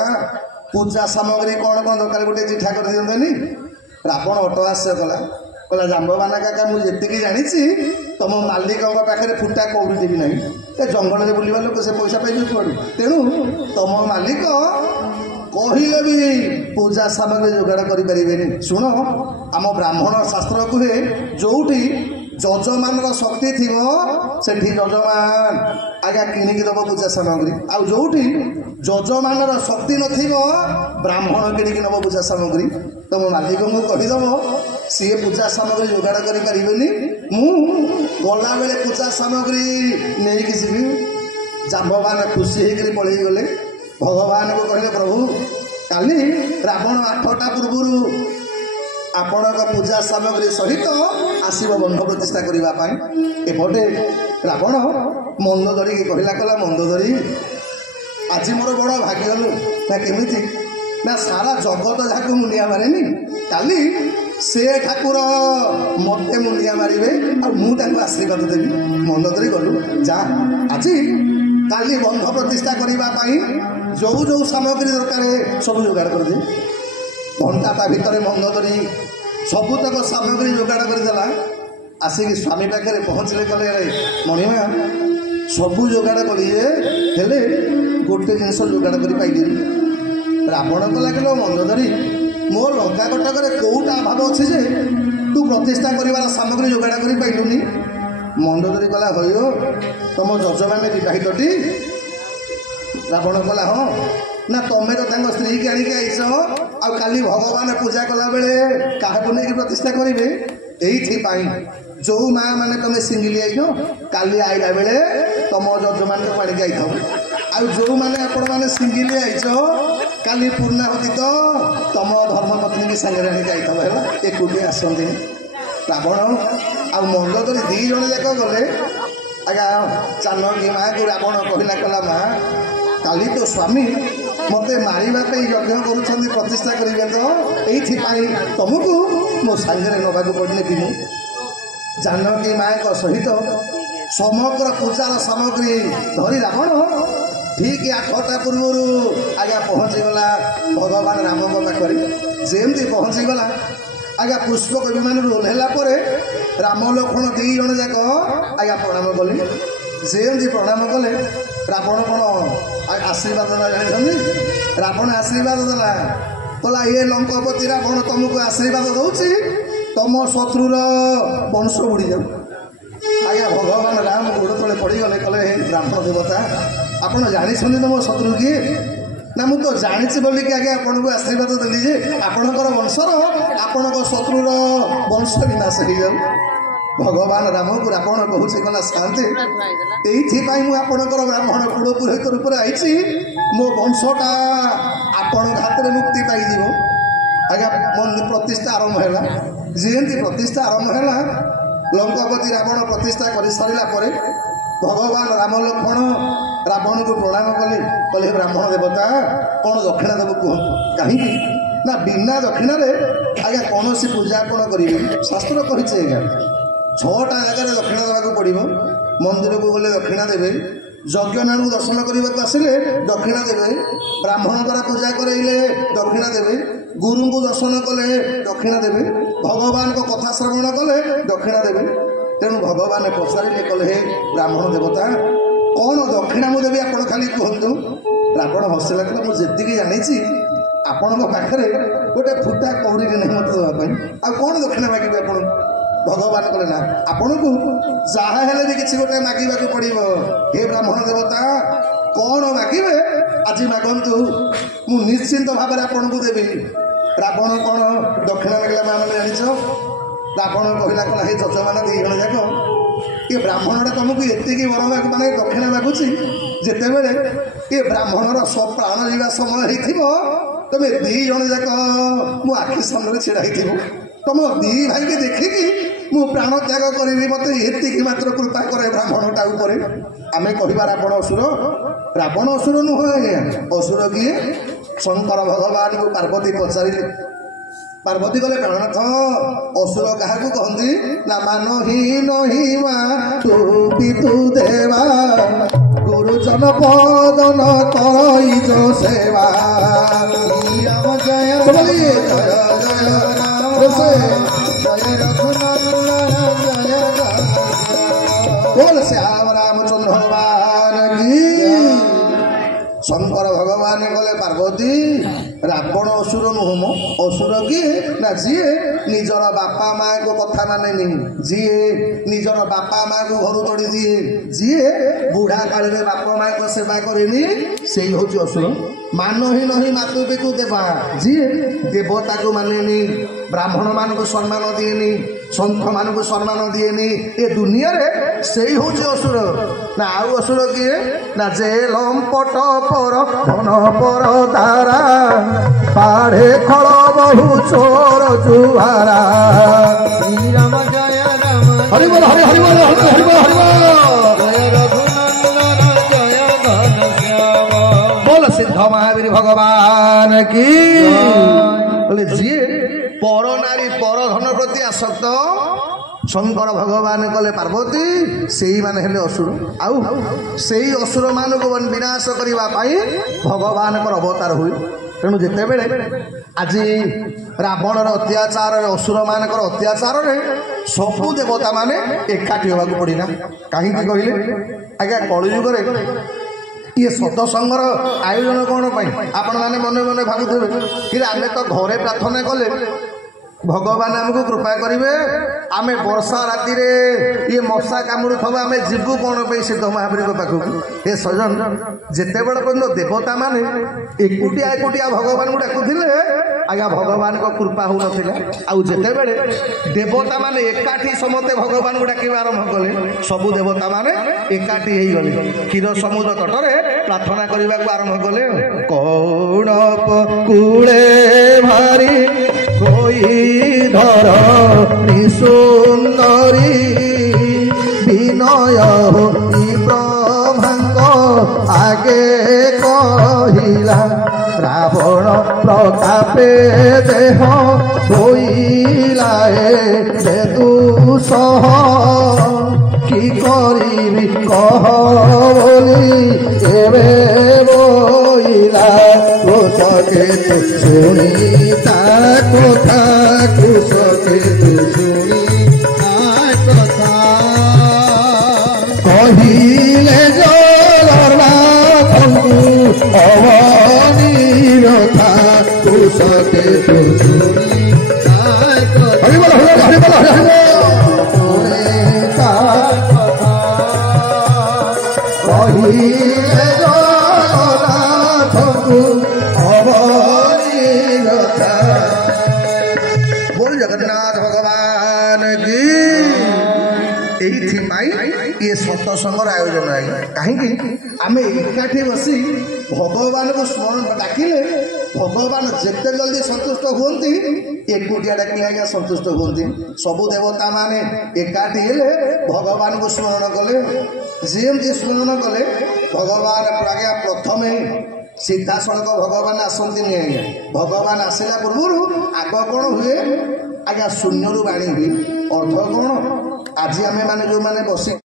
ପୂଜା ସାମଗ୍ରୀ କ'ଣ କ'ଣ ଦରକାର ଗୋଟେ ଚିଠା କରିଦିଅନ୍ତନି। ରାବଣ ଅଟହାସ୍ୟ କଲା କହିଲା ଜାମ୍ବବାନ କାକା ମୁଁ ଯେତିକି ଜାଣିଛି ତମ ମାଲିକଙ୍କ ପାଖରେ ଫୁଟା କଉଡ଼ିଟେ ବି ନାହିଁ। ଏ ଜଙ୍ଗଲରେ ବୁଲିବା ଲୋକ ସେ ପଇସା ପାଇବେ କୁଆଡ଼ୁ। ତେଣୁ ତମ ମାଲିକ କହିଲେ ବି ପୂଜା ସାମଗ୍ରୀ ଯୋଗାଡ଼ କରିପାରିବେନି। ଶୁଣ ଆମ ବ୍ରାହ୍ମଣ ଶାସ୍ତ୍ର କୁହେ ଯୋଉଠି ଯଜମାନର ଶକ୍ତି ଥିବ ସେଠି ଯଜମାନ ଆଜ୍ଞା କିଣିକି ଦେବ ପୂଜା ସାମଗ୍ରୀ। ଆଉ ଯୋଉଠି ଯଜମାନର ଶକ୍ତି ନଥିବ ବ୍ରାହ୍ମଣ କିଣିକି ନେବ ପୂଜା ସାମଗ୍ରୀ। ତମ ମାଲିକଙ୍କୁ କହିଦେବ ସିଏ ପୂଜା ସାମଗ୍ରୀ ଯୋଗାଡ଼ କରିପାରିବେନି, ମୁଁ ଗଲାବେଳେ ପୂଜା ସାମଗ୍ରୀ ନେଇକି ଯିବି। ଜାମ୍ବବାନ ଖୁସି ହେଇକରି ପଳେଇ ଗଲେ। ଭଗବାନଙ୍କୁ କହିଲେ ପ୍ରଭୁ କାଲି ରାବଣ 8ଟା ପୂର୍ବରୁ ଆପଣଙ୍କ ପୂଜା ସାମଗ୍ରୀ ସହିତ ଆସିବ ବନ୍ଧ ପ୍ରତିଷ୍ଠା କରିବା ପାଇଁ। ଏପଟେ ରାବଣ ମନ୍ଦୋଦରୀକି କହିଲା କହିଲା ମନ୍ଦୋଦରୀ ଆଜି ମୋର ବଡ଼ ଭାଗ୍ୟ ଲୋ। ନା କେମିତି ନା ସାରା ଜଗତ ଯାହାକୁ ମୁଣ୍ଡିଆ ମାରେନି କାଲି ସେ ଠାକୁର ମୋତେ ମୁଣ୍ଡିଆ ମାରିବେ ଆଉ ମୁଁ ତାଙ୍କୁ ଆଶୀର୍ବାଦ ଦେବି। ମନ୍ଦୋଦରୀ ଗଲୁ ଯା ଆଜି କାଲି ବନ୍ଧ ପ୍ରତିଷ୍ଠା କରିବା ପାଇଁ ଯୋଉ ଯୋଉ ସାମଗ୍ରୀ ଦରକାର ସବୁ ଯୋଗାଡ଼ କରିଦେ। ଘଣ୍ଟାଟା ଭିତରେ ମନ୍ଦୋଦରୀ ସବୁତକ ସାମଗ୍ରୀ ଯୋଗାଡ଼ କରିଦେଲା। ଆସିକି ସ୍ୱାମୀ ପାଖରେ ପହଞ୍ଚିଲେ କହିଲେ ମଣିମା ସବୁ ଯୋଗାଡ଼ କଲି ଯେ ହେଲେ ଗୋଟେ ଜିନିଷ ଯୋଗାଡ଼ କରି ପାଇଲିନି। ରାବଣ କଲା କହିଲ ମନ୍ଦୋଦରୀ ମୋ ଲଙ୍କା କଟକରେ କୋଉଟା ଅଭାବ ଅଛି ଯେ ତୁ ପ୍ରତିଷ୍ଠା କରିବାର ସାମଗ୍ରୀ ଯୋଗାଡ଼ କରି ପାଇଲୁନି। ମନ୍ଦୋଦରୀ କଲା ହଇଓ ତମ ଯଜମାନେ ବିବାହିତଟି। ରାବଣ କଲା ହଁ। ନା ତମେ ତ ତାଙ୍କ ସ୍ତ୍ରୀକି ଆଣିକି ଆଇଛ ଆଉ କାଲି ଭଗବାନ ପୂଜା କଲାବେଳେ କାହାକୁ ନେଇକି ପ୍ରତିଷ୍ଠା କରିବେ। ଏଇଥିପାଇଁ ଯୋଉ ମା ମାନେ ତମେ ସିଙ୍ଗିଲି ଆଇଛ କାଲି ଆଇଲା ବେଳେ ତମ ଯଜମାନଙ୍କୁ ଆଣିକି ଆଇଥାଉ। ଆଉ ଯୋଉମାନେ ଆପଣମାନେ ସିଙ୍ଗିଲି ଆଇଛ କାଲି ପୂର୍ଣ୍ଣାହୁତି ତ ତମ ଧର୍ମପତ୍ନୀକି ସାଙ୍ଗରେ ଆଣିକି ଆଇଥାଉ ହେଲା, ଏକୁଟିଆ ଆସନ୍ତିନି। ରାବଣ ଆଉ ମନ୍ଦୋଦରୀ 2 ଜଣ ଯାକ ଗଲେ। ଆଜ୍ଞା ଜାନକୀ ମାଆକୁ ରାବଣ କହିଲା କଲା ମା କାଲି ତୋ ସ୍ୱାମୀ ମୋତେ ମାରିବା ପାଇଁ ଯଜ୍ଞ କରୁଛନ୍ତି ପ୍ରତିଷ୍ଠା କରିବେ ତ ଏଇଥିପାଇଁ ତମକୁ ମୋ ସାଙ୍ଗରେ ନେବାକୁ ପଡ଼ିଲେ ବି ମୁଁ। ଜାନକୀ ମାଆଙ୍କ ସହିତ ସମଗ୍ର ପୂଜାର ସାମଗ୍ରୀ ଧରି ରାବଣ ଠିକ୍ 8ଟା ପୂର୍ବରୁ ଆଜ୍ଞା ପହଞ୍ଚିଗଲା ଭଗବାନ ରାମଙ୍କ ପାଖରେ। ଯେମିତି ପହଞ୍ଚିଗଲା ଆଜ୍ଞା ପୁଷ୍ପକ ବିମାନରୁ ଓହ୍ଲାଇଲା ପରେ ରାମ ଲକ୍ଷ୍ମଣ 2 ଜଣ ଯାକ ଆଜ୍ଞା ପ୍ରଣାମ କଲେ। ଯେମିତି ପ୍ରଣାମ କଲେ ରାବଣ କ'ଣ ଆଶୀର୍ବାଦ ଦେଲା ଜାଣିଛନ୍ତି? ରାବଣ ଆଶୀର୍ବାଦ ଦେଲା କହିଲା ଏ ଲଙ୍କପତି ରାବଣ ତମକୁ ଆଶୀର୍ବାଦ ଦଉଛି ତମ ଶତ୍ରୁର ବଂଶ ବୁଡ଼ିଯାଉ। ଆଜ୍ଞା ଭଗବାନ ରାମ ଗୋଡ଼ ତଳେ ପଡ଼ିଗଲେ କହିଲେ ହେ ବ୍ରାହ୍ମଣ ଦେବତା ଆପଣ ଜାଣିଛନ୍ତି ତମ ଶତ୍ରୁ କିଏ? ନା ମୁଁ ତ ଜାଣିଛି ବୋଲିକି ଆଜ୍ଞା ଆପଣଙ୍କୁ ଆଶୀର୍ବାଦ ଦେଲି ଯେ ଆପଣଙ୍କର ବଂଶର ଆପଣଙ୍କ ଶତ୍ରୁର ବଂଶ ବିନାଶ ହେଇଯାଉ। ଭଗବାନ ରାମକୁ ରାବଣ କହୁଛି କହିଲା ଶାନ୍ତି ଏଇଥିପାଇଁ ମୁଁ ଆପଣଙ୍କର ବ୍ରାହ୍ମଣ କୁଳ ପୁରୋହିତ ରୂପରେ ଆଇଛି ମୋ ବଂଶଟା ଆପଣଙ୍କ ହାତରେ ମୁକ୍ତି ପାଇଯିବ। ଆଜ୍ଞା ପ୍ରତିଷ୍ଠା ଆରମ୍ଭ ହେଲା। ଯେମିତି ପ୍ରତିଷ୍ଠା ଆରମ୍ଭ ହେଲା ଲଙ୍କପତି ରାବଣ ପ୍ରତିଷ୍ଠା କରିସାରିଲା ପରେ ଭଗବାନ ରାମ ଲକ୍ଷ୍ମଣ ରାବଣକୁ ପ୍ରଣାମ କଲେ। କହିଲେ ବ୍ରାହ୍ମଣ ଦେବତା କ'ଣ ଦକ୍ଷିଣା ଦେବ କୁହନ୍ତୁ? କାହିଁକି ନା ବିନା ଦକ୍ଷିଣାରେ ଆଜ୍ଞା କୌଣସି ପୂଜା ଆପଣ କରିବେ। ଶାସ୍ତ୍ର କହିଛି ଆଜ୍ଞା 6ଟା ଜାଗାରେ ଦକ୍ଷିଣା ଦେବାକୁ ପଡ଼ିବ। ମନ୍ଦିରକୁ ଗଲେ ଦକ୍ଷିଣା ଦେବେ, ଯଜ୍ଞନାକୁ ଦର୍ଶନ କରିବାକୁ ଆସିଲେ ଦକ୍ଷିଣା ଦେବେ, ବ୍ରାହ୍ମଣ ଦ୍ୱାରା ପୂଜା କରାଇଲେ ଦକ୍ଷିଣା ଦେବେ, ଗୁରୁଙ୍କୁ ଦର୍ଶନ କଲେ ଦକ୍ଷିଣା ଦେବେ, ଭଗବାନଙ୍କ କଥା ଶ୍ରବଣ କଲେ ଦକ୍ଷିଣା ଦେବେ। ତେଣୁ ଭଗବାନ ପଚାରିଲେ କହିଲେ ହେ ବ୍ରାହ୍ମଣ ଦେବତା କ'ଣ ଦକ୍ଷିଣା ମୁଁ ଦେବି ଆପଣ ଖାଲି କୁହନ୍ତୁ। ରାବଣ ହସିଲା କହିଲା ମୁଁ ଯେତିକି ଜାଣିଛି ଆପଣଙ୍କ ପାଖରେ ଗୋଟେ ଫୁଟା କଉଡ଼ିଟେ ନାହିଁ ମୋତେ ଦେବା ପାଇଁ, ଆଉ କ'ଣ ଦକ୍ଷିଣା ମାଗିବେ ଆପଣ? ଭଗବାନ କହିଲେ ନା ଆପଣଙ୍କୁ ଯାହା ହେଲେ ବି କିଛି ଗୋଟେ ମାଗିବାକୁ ପଡ଼ିବ। ହେ ବ୍ରାହ୍ମଣ ଦେବତା କ'ଣ ମାଗିବେ ଆଜି ମାଗନ୍ତୁ, ମୁଁ ନିଶ୍ଚିନ୍ତ ଭାବରେ ଆପଣଙ୍କୁ ଦେବି। ରାବଣ କ'ଣ ଦକ୍ଷିଣା ମାଗିଲା ମା ମାନେ ଜାଣିଛ? ରାବଣ କହିଲା କହିଲା ହେ ଯଜମାନ 2 ଜଣ ଯାକ ଏ ବ୍ରାହ୍ମଣଟା ତମକୁ ଏତିକି ବର ମାନେ ଦକ୍ଷିଣା ମାଗୁଛି ଯେତେବେଳେ ଏ ବ୍ରାହ୍ମଣର ପ୍ରାଣ ଯିବା ସମୟ ହେଇଥିବ ତମେ 2 ଜଣ ଯାକ ମୋ ଆଖି ସାମ୍ନାରେ ଛିଡ଼ା ହେଇଥିବ। ତମ 2 ଭାଇକି ଦେଖିକି ମୁଁ ପ୍ରାଣ ତ୍ୟାଗ କରିବି, ମୋତେ ଏତିକି ମାତ୍ର କୃପା କରେ ବ୍ରାହ୍ମଣଟା ଉପରେ। ଆମେ କହିବା ରାବଣ ଅସୁର? ରାବଣ ଅସୁର ନୁହଁ ଆଜ୍ଞା। ଅସୁର କିଏ? ଶଙ୍କର ଭଗବାନଙ୍କୁ ପାର୍ବତୀ ପଚାରିଲେ ପାର୍ବତୀ କହିଲେ ପ୍ରାଣନାଥ ଅସୁର କାହାକୁ କହନ୍ତି ନା ମାନହି ନହି ମା ତୁ ପିତୁ ଦେବା ଗୁରୁଜନ ପଦନ କରିଜ ସେବା ରାମ ଜୟ ଜୟ ଜୟ बोल श्याम रामचंद्र भगवान की शंकर भगवान गले पार्वती रावण असुर नुहम असुर किए ना जी निजर बापा माँ को कथा माने जी निजर बापा माँ को घर तोड़ी दिए जी बुढ़ा काल में बापा माँ को सेवा करेनी से हूँ असुर मान ही नहीं मातु पितु देवा जी देवता को मानेनी ब्राह्मण मान को सम्मान दिएनी सन्थ मान को सम्मान दिएनी ये दुनिया रे से हूँ असुर ना आउ असुर किए ना जे लंपट पर धन पर तारा पाढ़े खल बहु चोर जुआरा श्री राम जय राम हरि बोल हरि हरि बोल हरि हरि बोल हरि बोल जय रघुनंदन जय घनश्याम बोल सिद्ध महावीर भगवान की बोले जी पर नारी पर धन प्रति आसक्त शंकर भगवान कले पार्वती से माने हेले असुर आउ से असुर मान को विनाश करने भगवान अवतार हुए तेणु जिते बेले आज रावण अत्याचार असुर मान अत्याचार सबू देवता माने एकाठी होगा पड़ना कहीं कहले आज्ञा कलियुग ये सतसंगर आयोजन कौन आपण मैंने मन मन भावुवे कि आम तो घरे प्रार्थना कले भगवान आमको कृपा करेंगे आमे वर्षा राति ये मशा कामुड़ थवा आम जीवु कौन पे सिद्ध महावीर पाखक ये सजन जिते बड़े पर्यटन देवता माने एकुटिया एकुटिया भगवान को डाकुले आज्ञा भगवान को कृपा हो नाला जिते बड़े देवता माने एकाठी समते भगवान को डाकवा आरंभ कले सबू देवता माने एकाठी हो गले क्षीर समुद्र तटरे प्रार्थना करने को आरंभ कले कौन कूले भारी कोई धर सुंदरी विनय ब्रह्मांग आगे कहिला रावण प्रतापे देह होइला दुसह कि करिबि कह बोली एबे बोइला सके तु शुणी ता कथा सके तु शुणी कथा कहिले जगन्नाथଙ୍କୁ अवनीरथा तु सके तु शुणी हरि बोल हरि बोल हरि बोल कहिले जगन्नाथଙ୍କୁ बोल जगन्नाथ भगवान की ये सतसंगर आयोजन है कहीं आम एकाठी बसी भगवान को स्मरण डाकिले भगवान जिते जल्दी संतुष्ट होती एकुटिया डाकिले आज्ञा संतुष्ट होती सबू देवता माने एकाठी हेले भगवान को स्मरण कले जी स्मरण कले भगवान आज्ञा प्रथम सीधा सड़क भगवान आसती नहीं आज्ञा भगवान आसला पूर्व आग कौन हुए आज्ञा शून्य बाणी हुए अर्थ कौन आज आम मैंने जो मैंने बसी